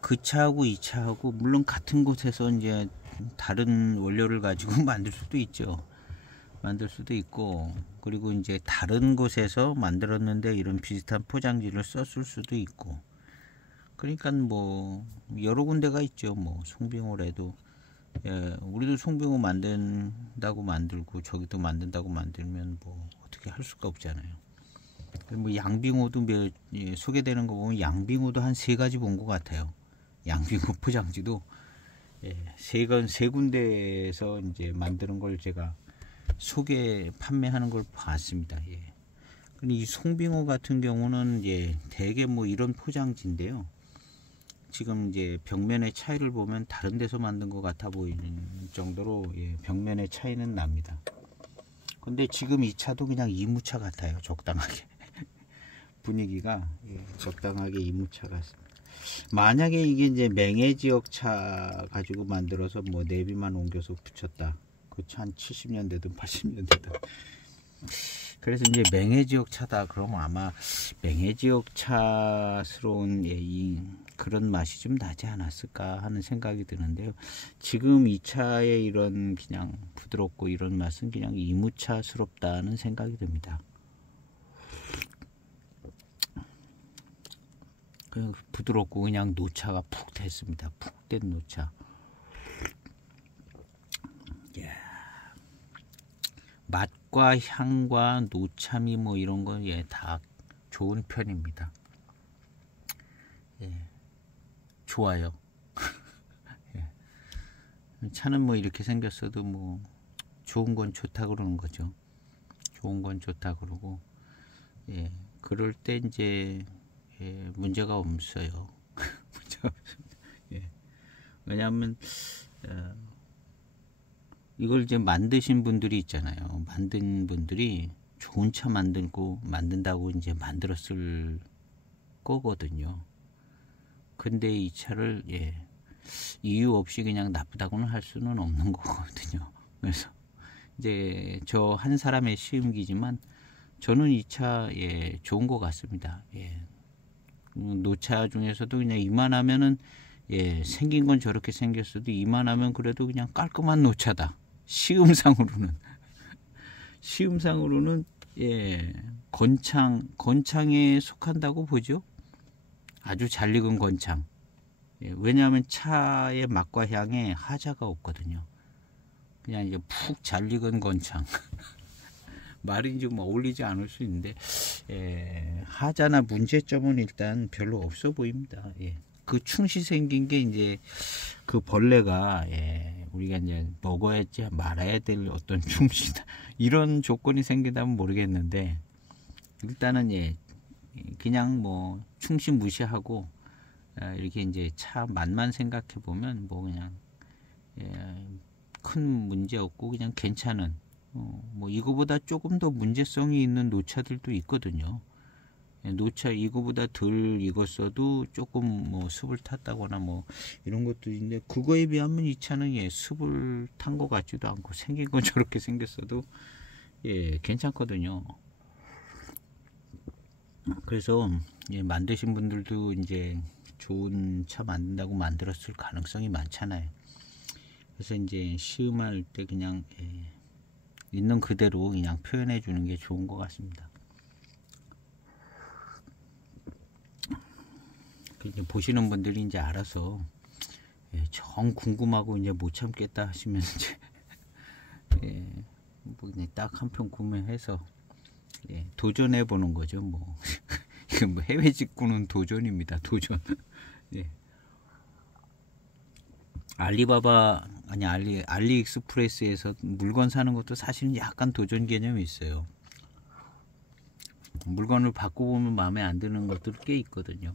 그 차하고 이 차하고 물론 같은 곳에서 이제 다른 원료를 가지고 만들 수도 있죠. 만들 수도 있고, 그리고 이제 다른 곳에서 만들었는데 이런 비슷한 포장지를 썼을 수도 있고, 그러니까 뭐 여러 군데가 있죠. 뭐 송빙호래도 우리도 송빙호 만든다고 만들고 저기도 만든다고 만들면 뭐 어떻게 할 수가 없잖아요. 뭐 양빙호도 소개되는 거 보면 양빙호도 한 3가지 본 것 같아요. 양빙호 포장지도 세 군데에서 이제 만드는 걸 제가 판매하는 걸 봤습니다. 근데 이 송빙호 같은 경우는 대개 뭐 이런 포장지인데요. 지금 이제 벽면의 차이를 보면 다른 데서 만든 것 같아 보이는 정도로 벽면의 차이는 납니다. 근데 지금 이 차도 그냥 이무차 같아요. 적당하게 분위기가 적당하게 이무차 같습니다. 만약에 이게 이제 맹해지역 차 가지고 만들어서 뭐 내비만 옮겨서 붙였다, 그 차 한 70년대든 80년대든, 그래서 이제 맹해지역 차다 그러면 아마 맹해지역 차스러운 그런 맛이 좀 나지 않았을까 하는 생각이 드는데요. 지금 이 차의 이런 그냥 부드럽고 이런 맛은 그냥 이무차스럽다는 생각이 듭니다. 그냥 부드럽고 그냥 노차가 푹 됐습니다. 푹 된 노차. 맛과 향과 노차미 뭐 이런 건 다 좋은 편입니다. 좋아요. 차는 뭐 이렇게 생겼어도 뭐 좋은 건 좋다 그러는 거죠. 좋은 건 좋다 그러고, 그럴 때 이제 문제가 없어요. 문제가 없습니다. 왜냐하면 이걸 이제 만드신 분들이 있잖아요. 만든 분들이 좋은 차 만든다고 이제 만들었을 거거든요. 근데 이 차를 이유 없이 그냥 나쁘다고는 할 수는 없는 거거든요. 그래서 이제 저 한 사람의 시음기지만 저는 이 차 좋은 것 같습니다. 노차 중에서도 그냥 이만하면은 생긴 건 저렇게 생겼어도 이만하면 그래도 그냥 깔끔한 노차다. 시음상으로는 건창에 속한다고 보죠. 아주 잘 익은 건창. 왜냐하면 차의 맛과 향에 하자가 없거든요. 그냥 이제 푹 잘 익은 건창. 말이 좀 어울리지 않을 수 있는데 하자나 문제점은 일단 별로 없어 보입니다. 그 충시 생긴 게 이제 그 벌레가 우리가 이제 먹어야지 말아야 될 어떤 충시다 이런 조건이 생긴다면 모르겠는데, 일단은 그냥 뭐 충시 무시하고 이렇게 이제 차 맛만 생각해 보면 뭐 그냥 큰 문제 없고 그냥 괜찮은, 뭐 이거보다 조금 더 문제성이 있는 노차들도 있거든요. 노차 이거보다 덜 익었어도 조금 뭐 습을 탔다거나 뭐 이런 것도 있는데, 그거에 비하면 이 차는 습을 탄 것 같지도 않고 생긴 건 저렇게 생겼어도 괜찮거든요. 그래서 만드신 분들도 이제 좋은 차 만든다고 만들었을 가능성이 많잖아요. 그래서 이제 시음할 때 그냥 있는 그대로 그냥 표현해 주는 게 좋은 것 같습니다. 이제 보시는 분들이 이제 알아서 정 궁금하고 이제 못 참겠다 하시면 이제 뭐 그냥 딱 한 편 구매해서 도전해 보는 거죠. 뭐 이건 뭐 해외 직구는 도전입니다. 도전. 알리바바 아니 알리익스프레스에서 물건 사는 것도 사실은 약간 도전 개념이 있어요. 물건을 바꿔보면 마음에 안 드는 것들 꽤 있거든요.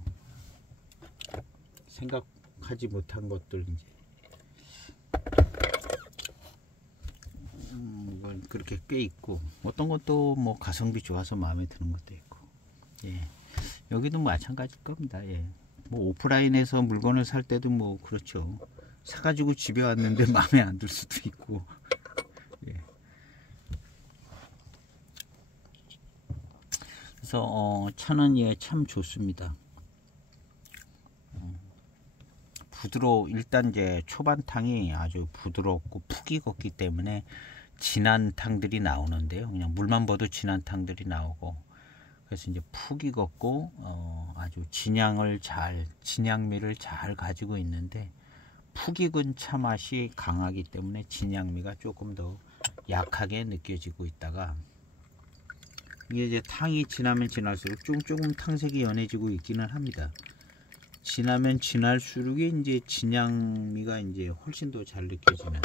생각하지 못한 것들 이제 그렇게 꽤 있고, 어떤 것도 뭐 가성비 좋아서 마음에 드는 것도 있고, 여기도 마찬가지일 겁니다. 뭐 오프라인에서 물건을 살 때도 뭐 그렇죠. 사가지고 집에 왔는데 마음에 안 들 수도 있고. 그래서 차는 참 좋습니다. 일단 이제 초반탕이 아주 부드럽고 푹 익었기 때문에 진한 탕들이 나오는데요. 그냥 물만 버도 진한 탕들이 나오고, 그래서 이제 푹 익었고 아주 진향미를 잘 가지고 있는데, 푹 익은 차 맛이 강하기 때문에 진향미가 조금 더 약하게 느껴지고 있다가, 이게 이제 탕이 지나면 지날수록 조금 탕색이 연해지고 있기는 합니다. 지나면 지날수록 이제 진향미가 이제 훨씬 더 잘 느껴지는,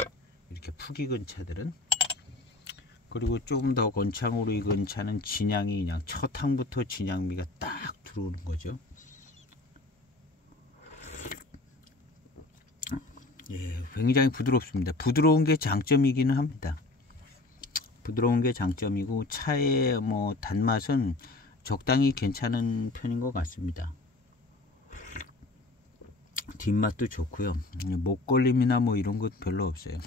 이렇게 푹 익은 차들은. 그리고 조금 더 건창으로 익은 차는 진향이 그냥 첫 탕부터 진향미가 딱 들어오는 거죠. 굉장히 부드럽습니다. 부드러운 게 장점이기는 합니다. 부드러운 게 장점이고, 차의 뭐 단맛은 적당히 괜찮은 편인 것 같습니다. 뒷맛도 좋고요. 목걸림이나 뭐 이런 것 별로 없어요.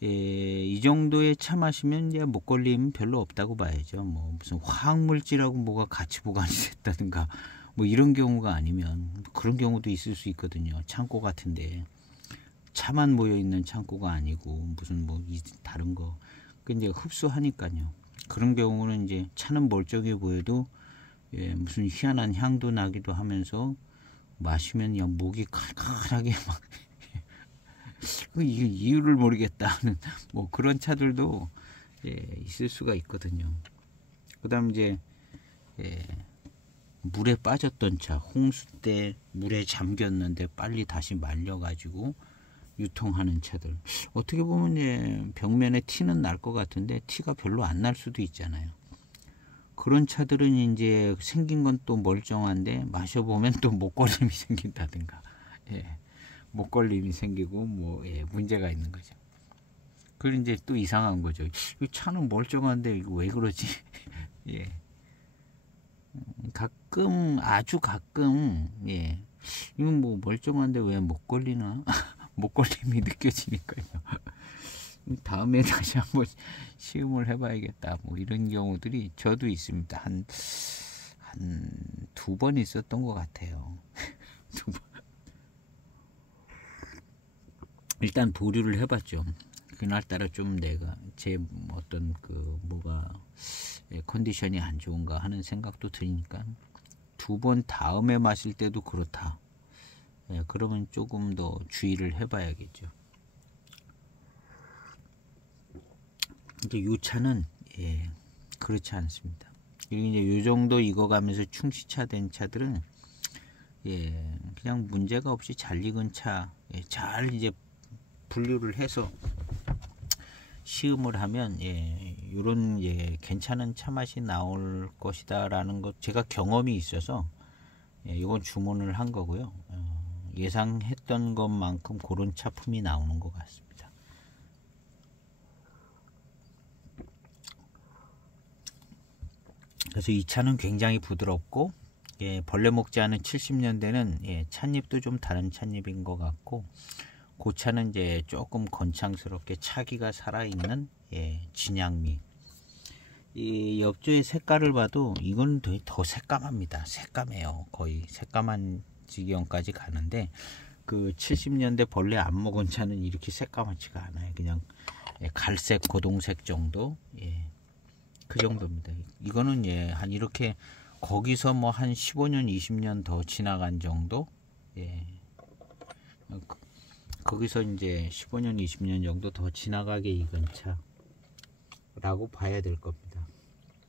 이 정도의 차 마시면 이제 목걸림 별로 없다고 봐야죠. 뭐 무슨 화학물질하고 뭐가 같이 보관이 됐다든가 뭐 이런 경우가 아니면, 그런 경우도 있을 수 있거든요. 창고 같은데 차만 모여 있는 창고가 아니고 무슨 뭐 다른 거 이제 흡수하니까요. 그런 경우는 이제 차는 멀쩡해 보여도 무슨 희한한 향도 나기도 하면서 마시면 그냥 목이 칼칼하게 막 이유를 모르겠다는 뭐 그런 차들도 있을 수가 있거든요. 그다음 이제 물에 빠졌던 차, 홍수 때 물에 잠겼는데 빨리 다시 말려가지고 유통하는 차들, 어떻게 보면 이제 벽면에 티는 날 것 같은데 티가 별로 안 날 수도 있잖아요. 그런 차들은 이제 생긴 건 또 멀쩡한데 마셔보면 또 목걸림이 생긴다든가, 목걸림이 생기고 뭐 문제가 있는 거죠. 그리고 이제 또 이상한 거죠. 이 차는 멀쩡한데 이거 왜 그러지? 가끔, 아주 가끔, 이건 뭐 멀쩡한데 왜 목걸리나? 목걸림이 느껴지니까요. 다음에 다시 한번 시음을 해봐야겠다. 뭐 이런 경우들이 저도 있습니다. 한 두 번 있었던 것 같아요. 두 번. 일단 보류를 해봤죠. 그날따라 좀 내가 제 어떤 뭐가 컨디션이 안 좋은가 하는 생각도 드니까 두 번 다음에 마실 때도 그렇다. 그러면 조금 더 주의를 해봐야겠죠. 이제 이 차는 그렇지 않습니다. 이제 이 정도 익어가면서 충시차 된 차들은 그냥 문제가 없이 잘 익은 차, 잘 이제 분류를 해서 시음을 하면 이런 괜찮은 차 맛이 나올 것이다라는 것, 제가 경험이 있어서 이건 주문을 한 거고요. 예상했던 것만큼 그런 차품이 나오는 것 같습니다. 그래서 이 차는 굉장히 부드럽고, 예, 벌레 먹지 않은 70년대는 예, 찻잎도 좀 다른 찻잎인 것 같고, 그 차는 이제 조금 건창스럽게 차기가 살아있는 예, 진양미. 이 옆조의 색깔을 봐도 이건 더 새까맣니다. 새까매요. 거의 새까만 지경까지 가는데, 그 70년대 벌레 안 먹은 차는 이렇게 새까맣지가 않아요. 그냥 예, 갈색, 고동색 정도. 예, 그 정도입니다. 이거는 예, 한 이렇게 거기서 뭐 한 15년, 20년 더 지나간 정도. 예. 거기서 이제 15년, 20년 정도 더 지나가게 익은 차라고 봐야 될 겁니다.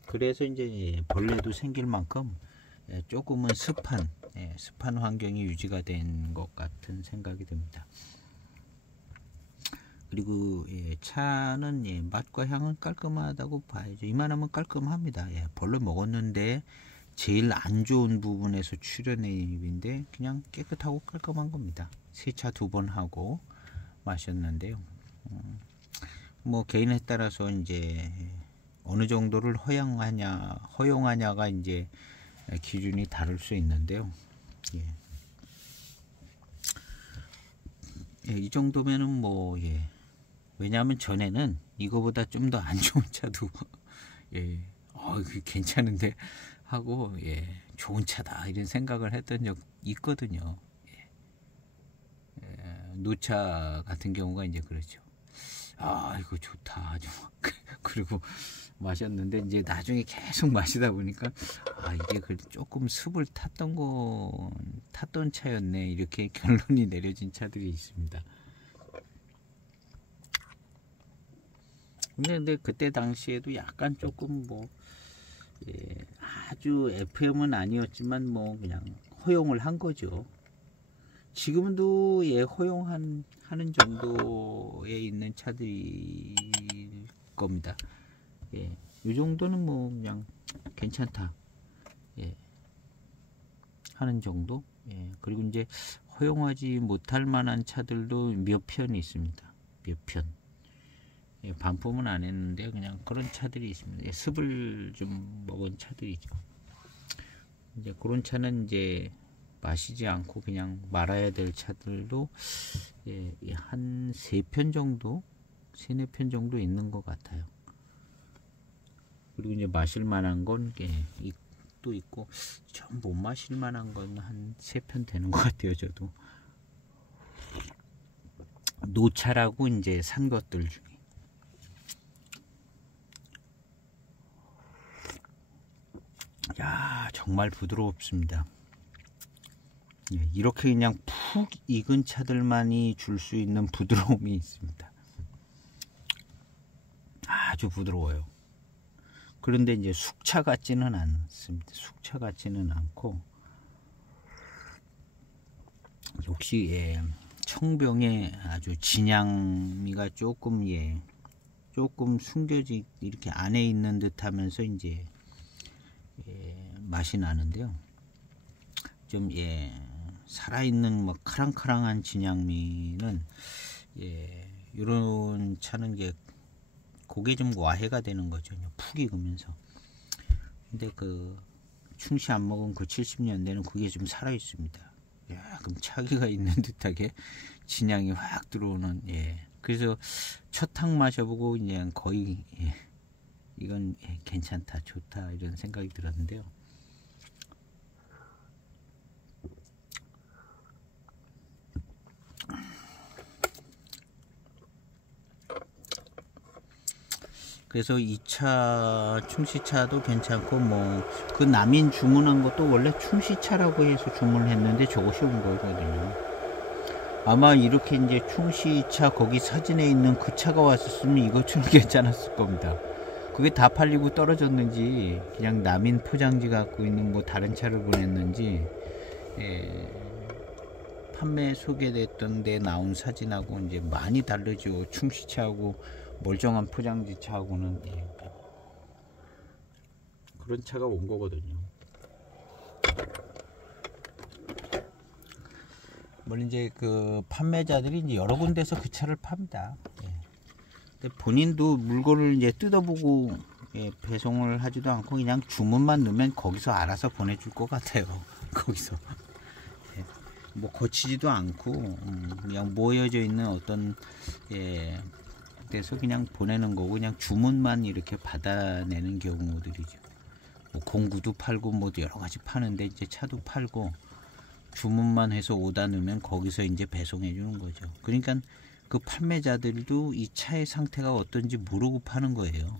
그래서 이제 벌레도 생길 만큼 조금은 습한 환경이 유지가 된 것 같은 생각이 듭니다. 그리고 차는 맛과 향은 깔끔하다고 봐야죠. 이만하면 깔끔합니다. 벌레 먹었는데 제일 안 좋은 부분에서 출연입인데 그냥 깨끗하고 깔끔한 겁니다. 세차 2번 하고 마셨는데요. 뭐 개인에 따라서 이제 어느 정도를 허용하냐가 이제 기준이 다를 수 있는데요. 이 정도면은 뭐 왜냐하면 전에는 이거보다 좀 더 안 좋은 차도 괜찮은데 하고 좋은 차다 이런 생각을 했던 적 있거든요. 노차 같은 경우가 이제 그렇죠. 아 이거 좋다 아주 그리고 마셨는데 이제 나중에 계속 마시다 보니까 아 이게 조금 습을 탔던 차였네 이렇게 결론이 내려진 차들이 있습니다. 근데 그때 당시에도 약간 조금 뭐 아주 FM은 아니었지만 뭐 그냥 허용을 한 거죠. 지금도 허용하는 정도에 있는 차들일 겁니다. 이 정도는 뭐 그냥 괜찮다 하는 정도. 그리고 이제 허용하지 못할 만한 차들도 몇 편 있습니다. 몇 편. 반품은 안 했는데 그냥 그런 차들이 있습니다. 습을 좀 먹은 차들이죠. 이제 그런 차는 이제 마시지 않고 그냥 말아야 될 차들도 한 3편 정도, 3-4편 정도 있는 것 같아요. 그리고 이제 마실 만한 건 또 있고 좀 못 마실 만한 건 한 3편 되는 것 같아요. 저도 노차라고 이제 산 것들 중에 야 정말 부드럽습니다. 이렇게 그냥 푹 익은 차들만이 줄 수 있는 부드러움이 있습니다. 아주 부드러워요. 그런데 이제 숙차 같지는 않습니다. 숙차 같지는 않고 역시 청병에 아주 진양미가 조금 숨겨지 이렇게 안에 있는 듯하면서 이제 맛이 나는데요. 좀 살아있는 뭐 카랑카랑한 진양미는 이런 차는 이제 그게 좀 와해가 되는 거죠. 푹 익으면서. 근데 그 충시 안 먹은 그 70년대는 그게 좀 살아 있습니다. 그럼 차기가 있는 듯하게 진양이 확 들어오는. 그래서 첫 탕 마셔보고 그냥 거의 이건 괜찮다, 좋다 이런 생각이 들었는데요. 그래서 이 차 충시차도 괜찮고 뭐 그 남인 주문한 것도 원래 충시차라고 해서 주문했는데 저것이 온 거거든요. 아마 이렇게 이제 충시차 거기 사진에 있는 그 차가 왔었으면 이것처럼 괜찮았을 겁니다. 그게 다 팔리고 떨어졌는지 그냥 남인 포장지 갖고 있는 뭐 다른 차를 보냈는지 판매 소개됐던 데 나온 사진하고 이제 많이 다르죠. 충시차하고 멀쩡한 포장지 차하고는 그런 차가 온 거거든요. 뭐 이제 그 판매자들이 이제 여러 군데서 그 차를 팝니다. 근데 본인도 물건을 이제 뜯어보고 예, 배송을 하지도 않고 그냥 주문만 넣으면 거기서 알아서 보내줄 것 같아요. 거기서 예, 뭐 거치지도 않고 그냥 모여져 있는 어떤 예, 데서 그냥 보내는 거고 그냥 주문만 이렇게 받아내는 경우들이죠. 뭐 공구도 팔고 뭐 여러 가지 파는데 이제 차도 팔고 주문만 해서 오다 넣으면 거기서 이제 배송해 주는 거죠. 그러니까 그 판매자들도 이 차의 상태가 어떤지 모르고 파는 거예요.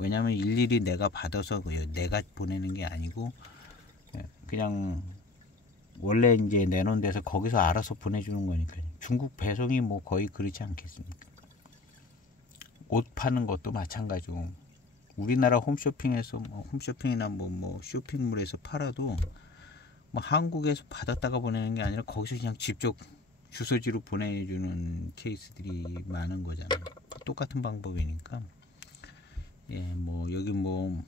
왜냐하면 일일이 내가 받아서 내가 보내는 게 아니고 그냥 원래 이제 내놓은 데서 거기서 알아서 보내주는 거니까요. 중국 배송이 뭐 거의 그렇지 않겠습니까? 옷 파는 것도 마찬가지고 우리나라 홈쇼핑에서 홈쇼핑이나 뭐 쇼핑몰에서 팔아도 뭐 한국에서 받았다가 보내는 게 아니라 거기서 그냥 직접 주소지로 보내주는 케이스들이 많은 거잖아요. 똑같은 방법이니까. 예, 뭐 여기 뭐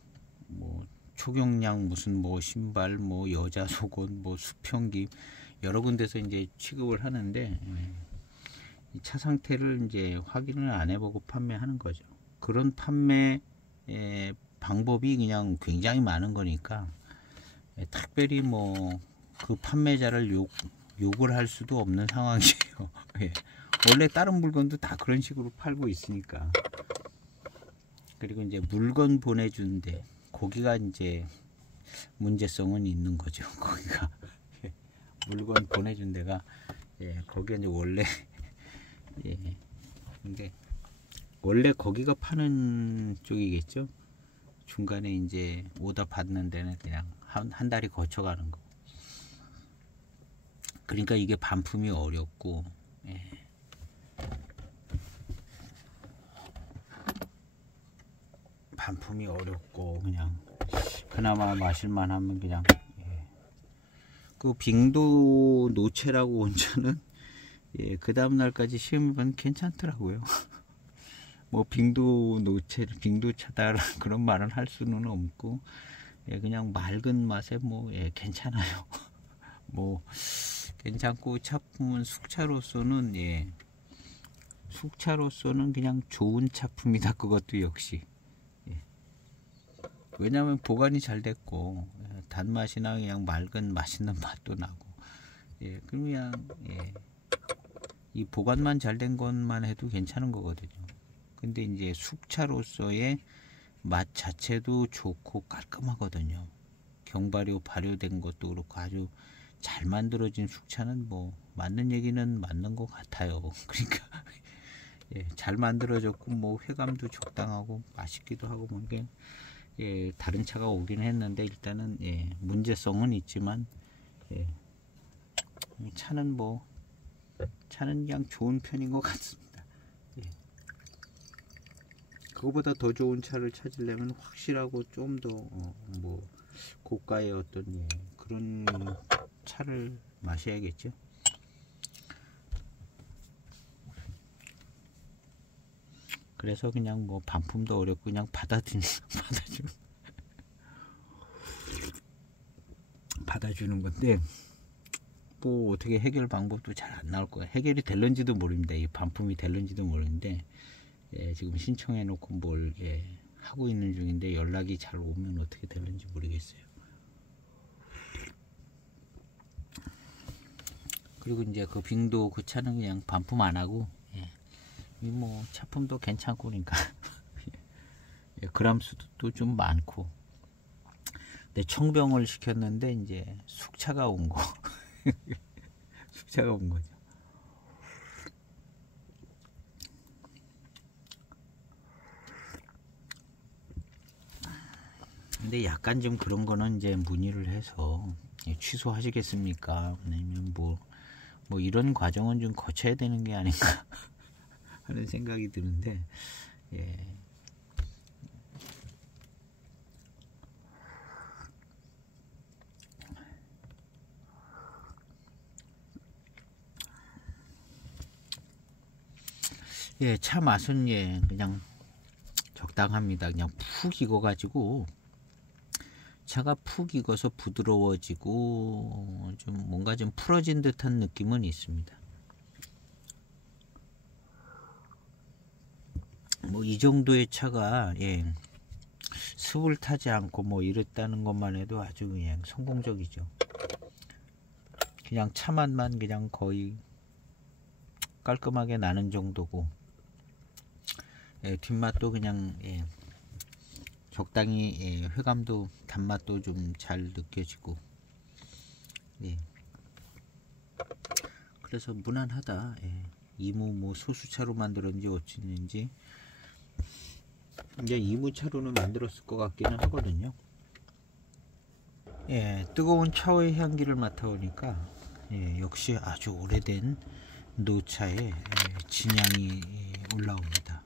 초경량 무슨 뭐 신발 뭐 여자 속옷 뭐 수평기 여러 군데서 이제 취급을 하는데 이 차 상태를 이제 확인을 안 해보고 판매하는 거죠. 그런 판매 방법이 그냥 굉장히 많은 거니까 특별히 뭐 그 판매자를 욕을 할 수도 없는 상황이에요. 예. 원래 다른 물건도 다 그런 식으로 팔고 있으니까. 그리고 이제 물건 보내주는데 거기가 이제 문제성은 있는 거죠. 거기가 예. 물건 보내준 데가 예, 거기가 이제 원래 예. 근데 원래 거기가 파는 쪽이겠죠. 중간에 이제 오다 받는 데는 그냥 한 달이 거쳐가는 거. 그러니까 이게 반품이 어렵고 예. 반품이 어렵고 그냥 그나마 마실만 하면 그냥 예. 그 빙도 노체라고 온 차는 예, 그 다음날까지 시험해보면 괜찮더라고요. 뭐 빙도 노체 빙도 차다 그런 말은 할 수는 없고 예, 그냥 맑은 맛에 뭐 예, 괜찮아요. 뭐 괜찮고 차품은 숙차로서는 예, 숙차로서는 그냥 좋은 차품이다. 그것도 역시 예. 왜냐하면 보관이 잘 됐고 예, 단맛이나 그냥 맑은 맛있는 맛도 나고 예, 그냥 예, 이 보관만 잘 된 것만 해도 괜찮은 거거든요. 근데 이제 숙차로서의 맛 자체도 좋고 깔끔하거든요. 경발효 발효된 것도 그렇고 아주 잘 만들어진 숙차는 뭐 맞는 얘기는 맞는 것 같아요. 그러니까 예, 잘 만들어졌고 뭐 회감도 적당하고 맛있기도 하고 뭐 이게 예, 다른 차가 오긴 했는데 일단은 예, 문제성은 있지만 예, 차는 그냥 좋은 편인 것 같습니다. 예. 그거보다 더 좋은 차를 찾으려면 확실하고 좀 더 뭐 고가의 어떤 예, 그런 차를 마셔야겠죠. 그래서 그냥 뭐 반품도 어렵고 그냥 받아주는 건데 뭐 어떻게 해결 방법도 잘 안 나올 거예요. 해결이 될런지도 모릅니다. 이 반품이 될런지도 모르는데 예, 지금 신청해 놓고 뭘 예, 하고 있는 중인데 연락이 잘 오면 어떻게 될런지 모르겠어요. 그리고 이제 그 빙도 그 차는 그냥 반품 안 하고 예, 뭐 차품도 괜찮고 그러니까 예, 그람 수도 좀 많고 근데 청병을 시켰는데 이제 숙차가 온 거 숙차가 온 거죠. 근데 약간 좀 그런 거는 이제 문의를 해서 취소하시겠습니까? 아니면 뭐 이런 과정은 좀 거쳐야 되는 게 아닌가 하는 생각이 드는데 예. 예, 차 맛은 예, 그냥 적당합니다. 그냥 푹 익어가지고 차가 푹 익어서 부드러워지고 좀 뭔가 좀 풀어진 듯한 느낌은 있습니다. 뭐 이 정도의 차가 예, 습을 타지 않고 뭐 이랬다는 것만 해도 아주 그냥 성공적이죠. 그냥 차 맛만 그냥 거의 깔끔하게 나는 정도고, 예, 뒷맛도 그냥 예, 적당히 예, 회감도 단맛도 좀 잘 느껴지고, 예. 그래서 무난하다. 예. 이무 뭐 소수차로 만들었는지 어찌는지 이제 이무차로는 만들었을 것 같기는 하거든요. 예, 뜨거운 차의 향기를 맡아보니까 예, 역시 아주 오래된 노차의 예, 진향이 올라옵니다.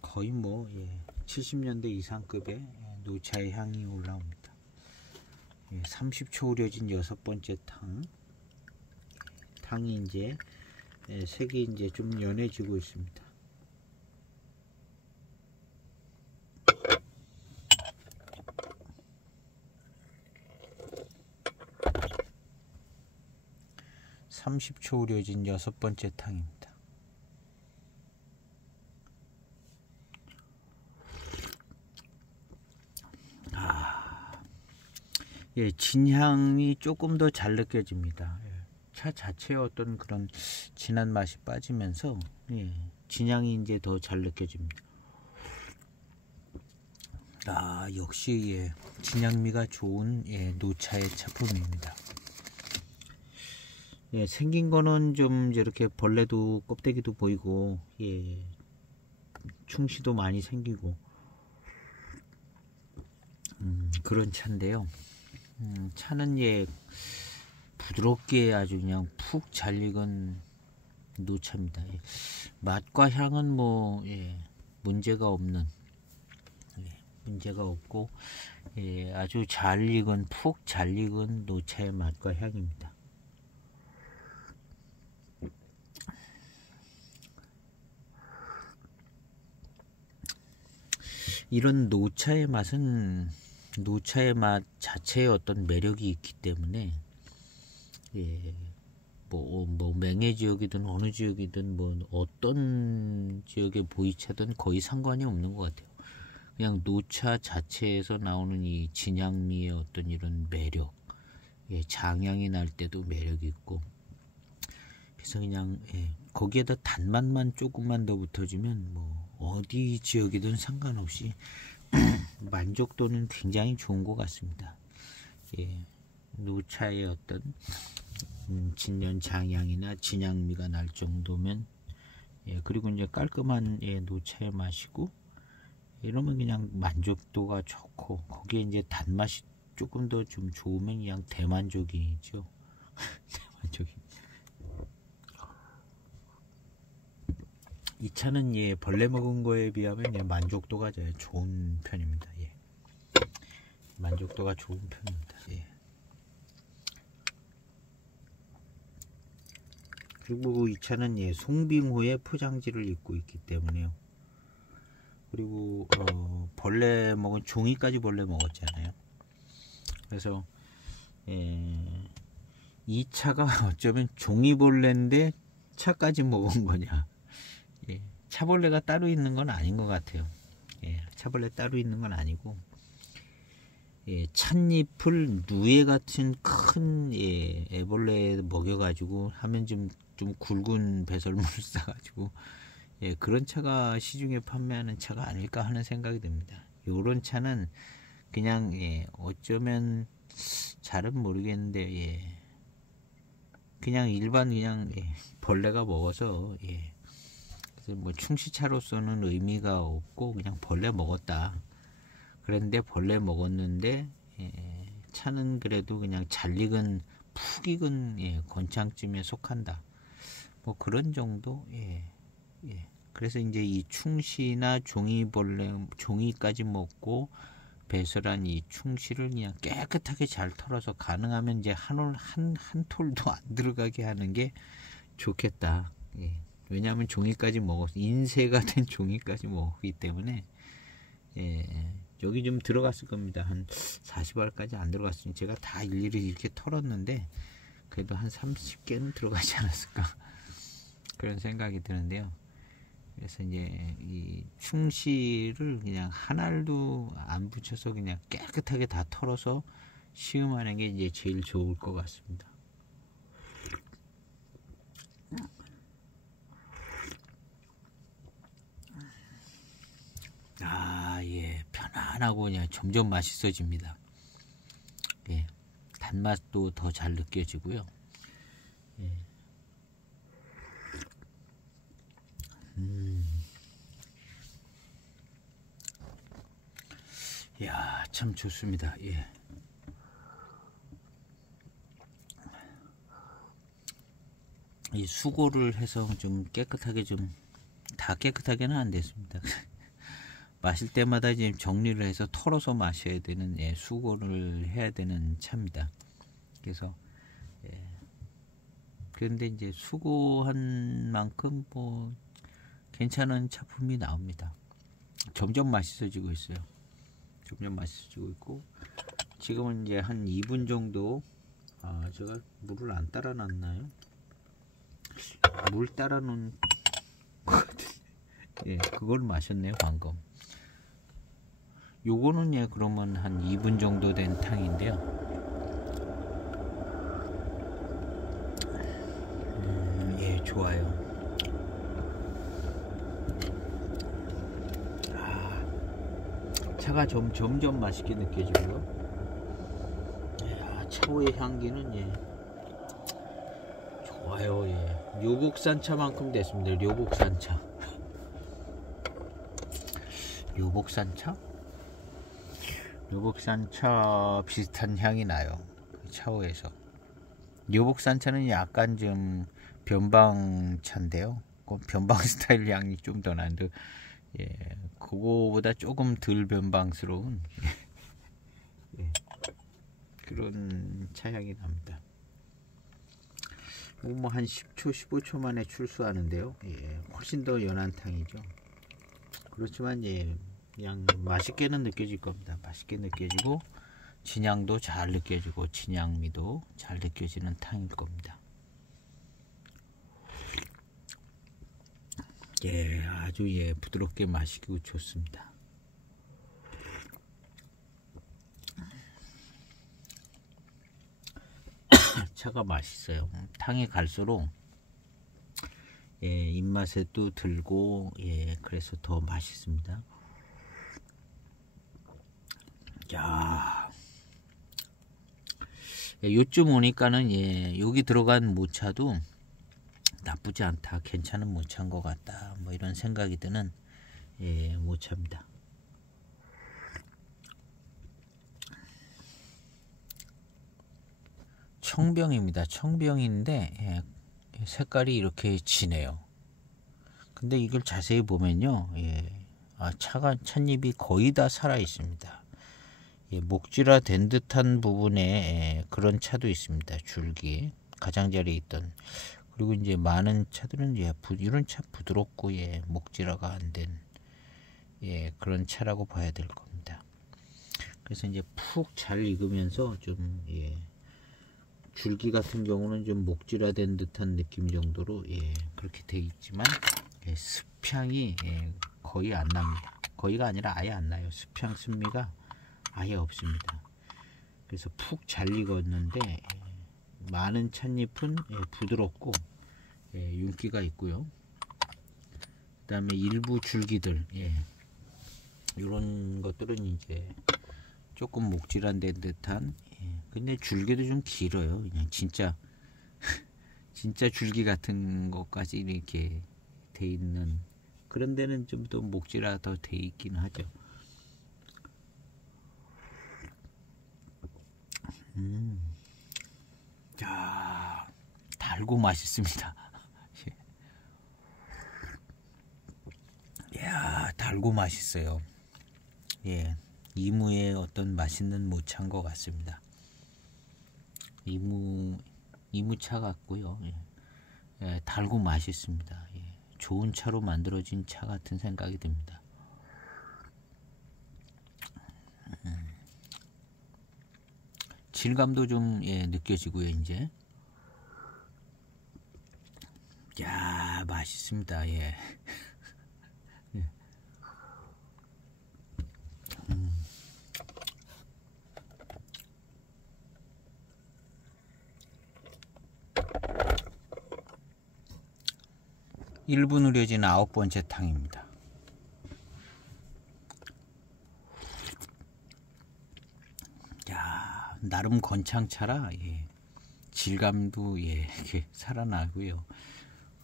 거의 뭐 예, 70년대 이상급의 노차의 향이 올라옵니다. 예, 30초 우려진 6번째 탕이 이제 예, 색이 이제 좀 연해지고 있습니다. (30초) 우려진 6번째 탕입니다. 예, 진향이 조금 더 잘 느껴집니다. 예, 차 자체의 어떤 그런 진한 맛이 빠지면서 예, 진향이 이제 더 잘 느껴집니다. 역시 예, 진향미가 좋은 예, 노차의 차품입니다. 예, 생긴 거는 좀 이렇게 벌레도 껍데기도 보이고 예, 충시도 많이 생기고 그런 차인데요. 차는 예, 부드럽게 아주 그냥 푹 잘 익은 노차입니다. 예, 맛과 향은 뭐 예, 문제가 없는 예, 문제가 없고 예, 아주 잘 익은 푹 잘 익은 노차의 맛과 향입니다. 이런 노차의 맛은 노차의 맛 자체의 어떤 매력이 있기 때문에 예, 뭐 맹해 지역이든 어느 지역이든 뭐 어떤 지역의 보이차든 거의 상관이 없는 것 같아요. 그냥 노차 자체에서 나오는 이 진향미의 어떤 이런 매력, 예, 장향이 날 때도 매력이 있고, 그래서 그냥 예, 거기에다 단맛만 조금만 더 붙어주면 뭐 어디 지역이든 상관없이 만족도는 굉장히 좋은 것 같습니다. 예, 노차의 어떤 진년 장향이나 진향미가 날 정도면 예, 그리고 이제 깔끔한 예, 노차의 맛이고 이러면 그냥 만족도가 좋고 거기에 이제 단맛이 조금 더 좀 좋으면 그냥 대만족이죠. 대만족이. 이 차는 예, 벌레 먹은 거에 비하면 예, 만족도가 좋은 편입니다. 예. 만족도가 좋은 편입니다. 예. 그리고 이 차는 예, 송빙호의 포장지를 입고 있기 때문에요. 그리고 벌레 먹은 종이까지 벌레 먹었잖아요. 그래서 예, 이 차가 어쩌면 종이벌레인데 차까지 먹은 거냐. 예, 차벌레가 따로 있는 건 아닌 것 같아요. 예, 차벌레 따로 있는 건 아니고 예, 찻잎을 누에 같은 큰 예, 애벌레에 먹여가지고 하면 좀 굵은 배설물을 싸가지고 예, 그런 차가 시중에 판매하는 차가 아닐까 하는 생각이 듭니다. 요런 차는 그냥 예, 어쩌면 잘은 모르겠는데 예, 그냥 일반 그냥 예, 벌레가 먹어서 예, 그래서 뭐 충시차로서는 의미가 없고 그냥 벌레 먹었다. 그런데 벌레 먹었는데 예, 차는 그래도 그냥 잘 익은 푹 익은 예, 건창쯤에 속한다. 뭐 그런 정도. 예, 예. 그래서 이제 이 충시나 종이까지 먹고 배설한 이 충시를 그냥 깨끗하게 잘 털어서 가능하면 이제 한 톨도 안 들어가게 하는 게 좋겠다. 예. 왜냐하면 종이까지 인쇄가 된 종이까지 먹었기 때문에 예, 여기 좀 들어갔을 겁니다. 한 40알까지 안 들어갔으니 제가 다 일일이 이렇게 털었는데 그래도 한 30개는 들어가지 않았을까 그런 생각이 드는데요. 그래서 이제 이 충실을 그냥 한 알도 안 붙여서 그냥 깨끗하게 다 털어서 시음하는 게 이제 제일 좋을 것 같습니다. 예, 편안하고 그냥 점점 맛있어집니다. 예, 단맛도 더 잘 느껴지고요. 예. 이야, 참 좋습니다. 예. 이 수고를 해서 좀 깨끗하게 좀 다 깨끗하게는 안 됐습니다. 마실 때마다 이제 정리를 해서 털어서 마셔야 되는 예, 수고를 해야 되는 차입니다. 그래서 예. 그런데 이제 수고한 만큼 뭐 괜찮은 차품이 나옵니다. 점점 맛있어지고 있어요. 점점 맛있어지고 있고 지금은 이제 한 2분 정도 제가 물을 안 따라 놨나요? 물 따라 놓은 예, 그걸 마셨네요 방금. 요거는 예 그러면 한 2분 정도 된 탕인데요. 예, 좋아요. 차가 점점 맛있게 느껴지고요. 예, 차오의 향기는 예 좋아요. 예, 료복산 차만큼 됐습니다. 료복산 차. 료복산 차? 료복산 차 비슷한 향이 나요. 차오에서. 료복산 차는 약간 좀 변방 차인데요. 그 변방 스타일 향이 좀 더 나는데, 예, 그거보다 조금 덜 변방스러운 예, 그런 차향이 납니다. 뭐 한 10초, 15초 만에 출수하는데요. 예, 훨씬 더 연한 탕이죠. 그렇지만 예, 그냥 맛있게는 느껴질 겁니다. 맛있게 느껴지고 진향도 잘 느껴지고 진향미도 잘 느껴지는 탕일 겁니다. 예, 아주 예 부드럽게 마시고 좋습니다. 차가 맛있어요. 탕이 갈수록 예, 입맛에도 들고 예, 그래서 더 맛있습니다. 야, 예, 요쯤 오니까는 예, 여기 들어간 모차도 나쁘지 않다, 괜찮은 모차인 것 같다, 뭐 이런 생각이 드는 예, 모차입니다. 청병입니다. 청병인데 예, 색깔이 이렇게 진해요. 근데 이걸 자세히 보면요, 예, 찻잎이 거의 다 살아 있습니다. 예, 목질화 된 듯한 부분에 예, 그런 차도 있습니다. 줄기 가장자리에 있던. 그리고 이제 많은 차들은 예, 이런 차 부드럽고 예, 목질화가 안 된 예, 그런 차라고 봐야 될 겁니다. 그래서 이제 푹 잘 익으면서 좀 예, 줄기 같은 경우는 좀 목질화된 듯한 느낌 정도로 예, 그렇게 돼 있지만 예, 습향이 예, 거의 안 납니다. 거의가 아니라 아예 안 나요. 습향 쓴미가 아예 없습니다. 그래서 푹 잘 익었는데 예, 많은 찻잎은 예, 부드럽고 예, 윤기가 있고요. 그 다음에 일부 줄기들 예, 이런 것들은 이제 조금 목질한 듯한 예, 근데 줄기도 좀 길어요. 그냥 진짜 진짜 줄기 같은 것까지 이렇게 돼 있는 그런 데는 좀 더 목질화 더 돼 있긴 하죠. 자, 달고 맛있습니다. 이야, 달고 맛있어요. 예, 이무의 어떤 맛있는 모차인 것 같습니다. 이무차 같고요. 예, 예, 달고 맛있습니다. 예, 좋은 차로 만들어진 차 같은 생각이 듭니다. 질감도 좀 예, 느껴지고요. 이제 야, 맛있습니다. 예. 1분 우려진 9번째 탕입니다. 야, 나름 건창차라 예, 질감도 예, 이렇게 살아나고요.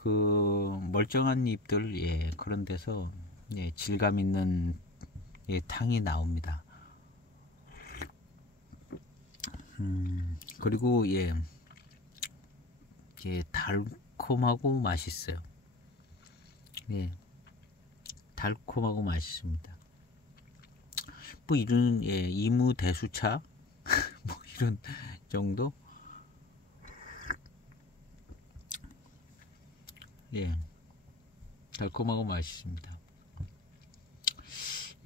그 멀쩡한 잎들 예, 그런 데서 예, 질감 있는 예, 탕이 나옵니다. 그리고 예, 예, 달콤하고 맛있어요. 예, 달콤하고 맛있습니다. 뭐 이런 예, 이무 대수차 뭐 이런 정도. 예, 달콤하고 맛있습니다.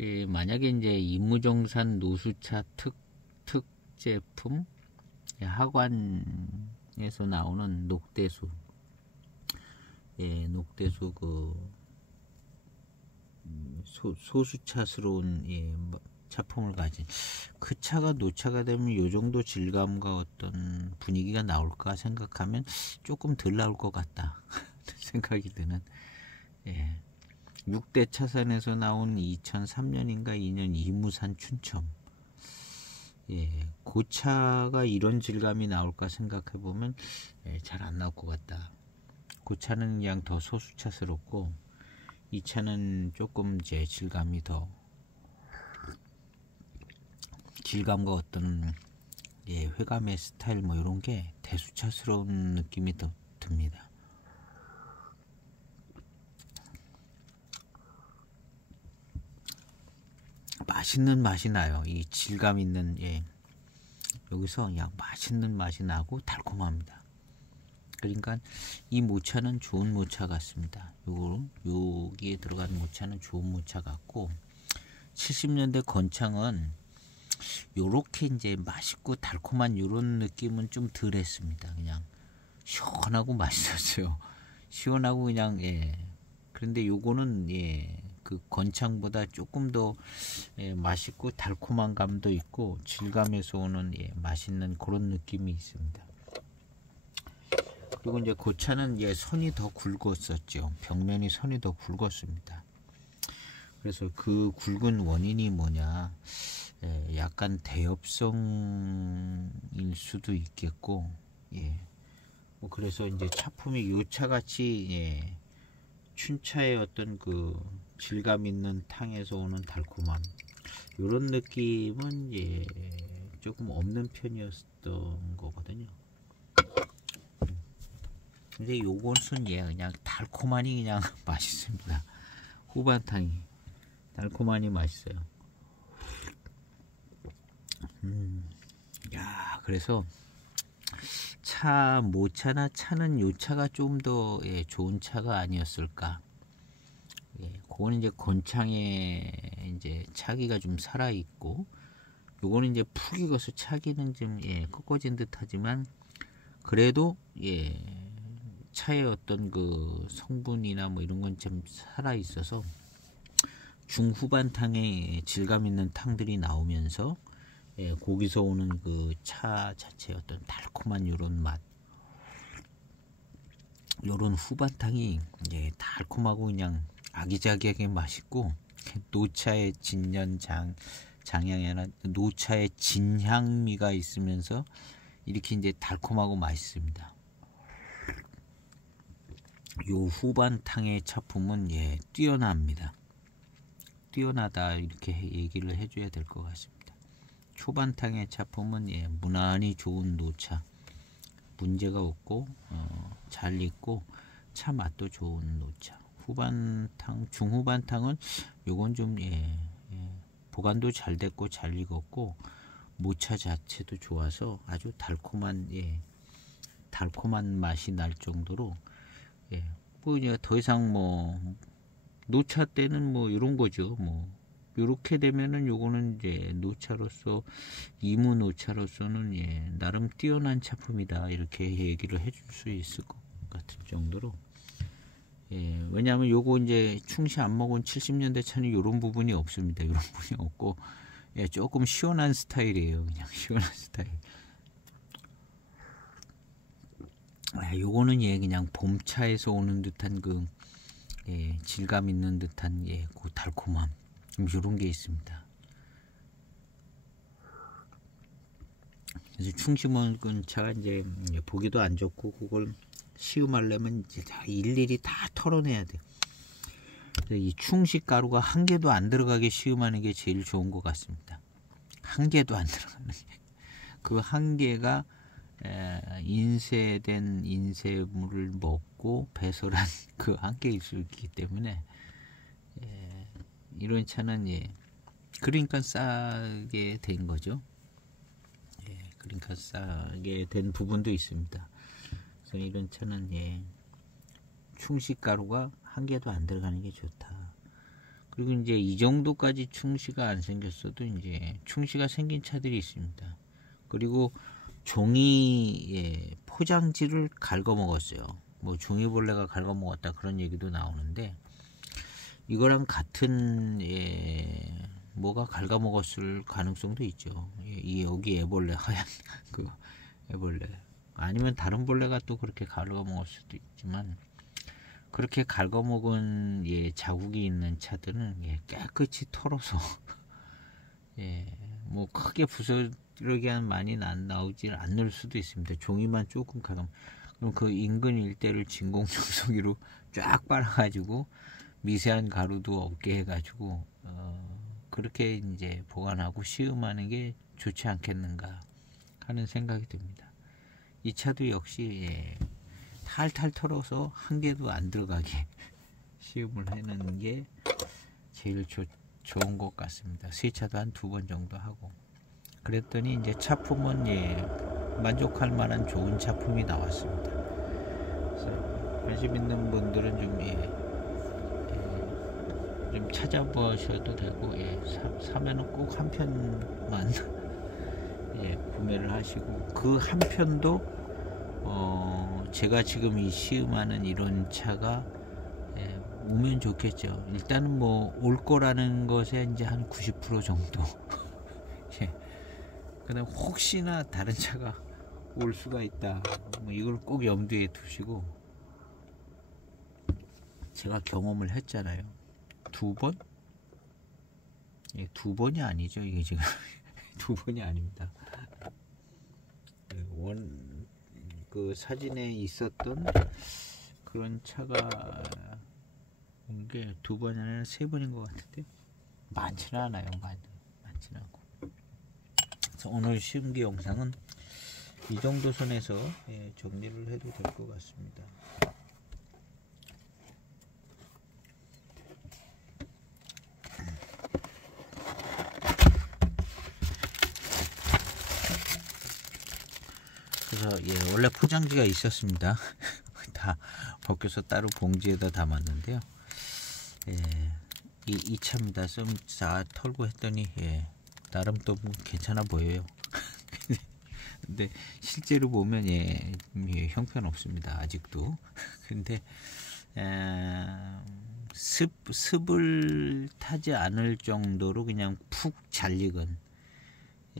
예, 만약에 이제 이무정산 노수차 특 제품 예, 하관에서 나오는 녹대수 예, 녹대수 그 소수차스러운 예, 차품을 가진 그 차가 노차가 되면 이 정도 질감과 어떤 분위기가 나올까 생각하면 조금 덜 나올 것 같다 생각이 드는 예, 6대 차선에서 나온 2003년인가 2년 이무산 춘첨 예, 그 차가 이런 질감이 나올까 생각해 보면 예, 잘 안 나올 것 같다. 그 차는 그냥 더 소수차스럽고 이 차는 조금 이제 질감이 더 질감과 어떤 예, 회감의 스타일 뭐 이런 게 대수차스러운 느낌이 더 듭니다. 맛있는 맛이 나요. 이 질감 있는 예, 여기서 그냥 맛있는 맛이 나고 달콤합니다. 그러니까 이 모차는 좋은 모차 같습니다. 여기에 들어간 모차는 좋은 모차 같고 70년대 건창은 요렇게 이제 맛있고 달콤한 요런 느낌은 좀 덜했습니다. 그냥 시원하고 맛있었어요. 시원하고 그냥 예. 그런데 요거는 예. 그 건창보다 조금 더 예, 맛있고 달콤한 감도 있고 질감에서 오는 예, 맛있는 그런 느낌이 있습니다. 그리고 이제 고차는 예, 선이 더 굵었었죠. 벽면이 선이 더 굵었습니다. 그래서 그 굵은 원인이 뭐냐, 예, 약간 대엽성일 수도 있겠고, 예, 뭐 그래서 이제 차품이 요 차같이 예, 춘차의 어떤 그 질감 있는 탕에서 오는 달콤함 이런 느낌은 예, 조금 없는 편이었던 거거든요. 근데 요것은 예, 그냥 달콤하니 그냥 맛있습니다. 후반탕이 달콤하니 맛있어요. 야, 그래서 차 모차나 차는 요 차가 좀 더 예, 좋은 차가 아니었을까. 예, 그거는 이제 건창에 이제 차기가 좀 살아 있고, 요거는 이제 푹 익어서 차기는 좀 예, 꺾어진 듯하지만 그래도 예, 차의 어떤 그 성분이나 뭐 이런 건 좀 살아 있어서 중후반탕에 질감 있는 탕들이 나오면서 예, 거기서 오는 그 차 자체의 어떤 달콤한 요런 맛, 요런 후반탕이 예, 달콤하고 그냥 아기자기하게 맛있고 노차의 장향이나 노차의 진향미가 있으면서 이렇게 이제 달콤하고 맛있습니다. 요 후반탕의 차품은 예, 뛰어납니다. 뛰어나다 이렇게 얘기를 해줘야 될 것 같습니다. 초반탕의 차품은 예, 무난히 좋은 노차, 문제가 없고 잘 익고 차 맛도 좋은 노차. 후반탕, 중후반탕은 요건 좀 예, 보관도 잘 됐고 잘 익었고 모차 자체도 좋아서 아주 달콤한 예, 달콤한 맛이 날 정도로 예, 뭐 이제 더 이상 뭐 노차 때는 뭐 이런 거죠. 뭐 요렇게 되면은 요거는 이제 노차로서 이무 노차로서는 예, 나름 뛰어난 차품이다 이렇게 얘기를 해줄 수 있을 것 같은 정도로 예, 왜냐하면 요거 이제 충시 안 먹은 70년대 차는 요런 부분이 없습니다. 요런 부분이 없고 예, 조금 시원한 스타일이에요. 그냥 시원한 스타일. 아, 요거는 예, 그냥 봄차에서 오는 듯한 그 예, 질감 있는 듯한 예, 그 달콤함 이런 게 있습니다. 그래서 충시 먹은 차가 이제 보기도 안 좋고 그걸 시음하려면 이제 다 일일이 다 털어내야 돼요. 이 충시 가루가 한 개도 안 들어가게 시음하는 게 제일 좋은 것 같습니다. 한 개도 안 들어가는 게. 그 한 개가 인쇄된 인쇄물을 먹고 배설한 그 한 개 있기 때문에 이런 차는 예, 그러니까 싸게 된 거죠. 예, 그러니까 싸게 된 부분도 있습니다. 그래서 이런 차는 예, 충시가루가 한 개도 안 들어가는 게 좋다. 그리고 이제 이 정도까지 충시가 안 생겼어도 이제 충시가 생긴 차들이 있습니다. 그리고 종이 예, 포장지를 갉아먹었어요. 뭐 종이벌레가 갉아먹었다 그런 얘기도 나오는데 이거랑 같은 예, 뭐가 갉아먹었을 가능성도 있죠. 이 여기 애벌레 하얀 그 애벌레 아니면 다른 벌레가 또 그렇게 갉아먹을 수도 있지만 그렇게 갉아먹은 예, 자국이 있는 차들은 예, 깨끗이 털어서 예, 뭐 크게 부스러기 많이 나오지 않을 수도 있습니다. 종이만 조금 가감. 그럼 그 인근 일대를 진공청소기로 쫙 빨아가지고 미세한 가루도 없게 해가지고 그렇게 이제 보관하고 시음하는 게 좋지 않겠는가 하는 생각이 듭니다. 이 차도 역시 예, 탈탈 털어서 한 개도 안 들어가게 시음을 해놓는 게 제일 좋은 것 같습니다. 세차도 한 2번 정도 하고 그랬더니 이제 차품은 예, 만족할 만한 좋은 차품이 나왔습니다. 그래서 관심 있는 분들은 좀 찾아보셔도 되고 예, 사면은 꼭 한 편만 예, 구매를 하시고 그 한 편도 제가 지금 이 시음하는 이런 차가 예, 오면 좋겠죠. 일단은 뭐 올 거라는 것에 이제 한 90% 정도. 예. 그다음 혹시나 다른 차가 올 수가 있다. 뭐 이걸 꼭 염두에 두시고 제가 경험을 했잖아요. 2번? 예, 2번이 아니죠. 이게 지금 2번이 아닙니다. 그 사진에 있었던 그런 차가 온 게 2번이 아니라 3번인 것 같은데 많지는 않아요. 많지는 않고. 그래서 오늘 시음기 영상은 이 정도 선에서 예, 정리를 해도 될 것 같습니다. 그래서 예, 원래 포장지가 있었습니다. 다 벗겨서 따로 봉지에다 담았는데요. 예, 이 차입니다. 좀 다 털고 했더니 예, 나름 또 괜찮아 보여요. 근데 실제로 보면 예, 형편없습니다. 아직도. 근데 습을 타지 않을 정도로 그냥 푹 잘 익은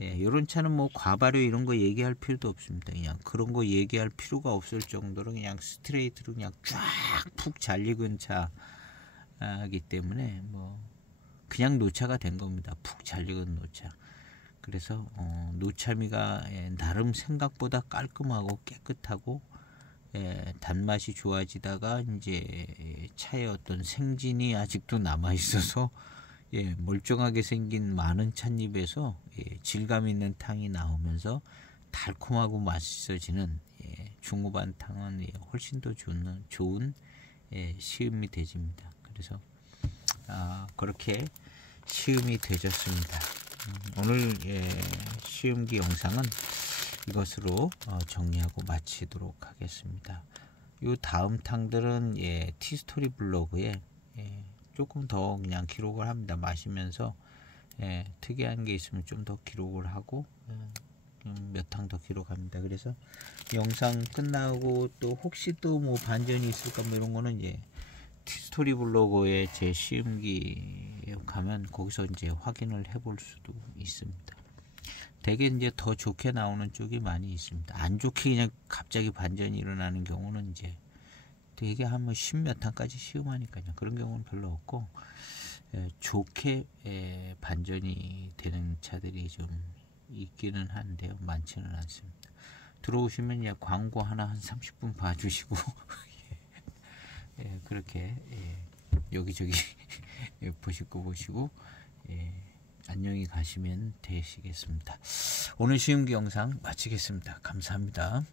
예, 이런 차는 뭐 과발효 이런 거 얘기할 필요도 없습니다. 그냥 그런 거 얘기할 필요가 없을 정도로 그냥 스트레이트로 그냥 쫙 푹 잘 익은 차이기 때문에 뭐 그냥 노차가 된 겁니다. 푹 잘 익은 노차. 그래서 노차미가 예, 나름 생각보다 깔끔하고 깨끗하고 예, 단맛이 좋아지다가 이제 차의 어떤 생진이 아직도 남아 있어서 예, 멀쩡하게 생긴 많은 찻잎에서 예, 질감 있는 탕이 나오면서 달콤하고 맛있어지는 예, 중후반 탕은 예, 훨씬 더 좋은 예, 시음이 되집니다. 그래서 그렇게 시음이 되졌습니다. 오늘 예, 시음기 영상은 이것으로 정리하고 마치도록 하겠습니다. 이 다음 탕들은 예, 티스토리 블로그에 예, 조금 더 그냥 기록을 합니다. 마시면서 예, 특이한 게 있으면 좀 더 기록을 하고 몇 탕 더 기록합니다. 그래서 영상 끝나고 또 혹시 또 뭐 반전이 있을까 뭐 이런 거는 이제 티스토리 블로그에 제 시음기 가면 거기서 이제 확인을 해볼 수도 있습니다. 되게 이제 더 좋게 나오는 쪽이 많이 있습니다. 안 좋게 그냥 갑자기 반전이 일어나는 경우는 이제 되게 한 뭐 10몇 탄까지 시음하니까요. 그런 경우는 별로 없고 좋게 반전이 되는 차들이 좀 있기는 한데요. 많지는 않습니다. 들어오시면 광고 하나 한 30분 봐주시고 그렇게 여기저기 보실 거 보시고 안녕히 가시면 되시겠습니다. 오늘 시음기 영상 마치겠습니다. 감사합니다.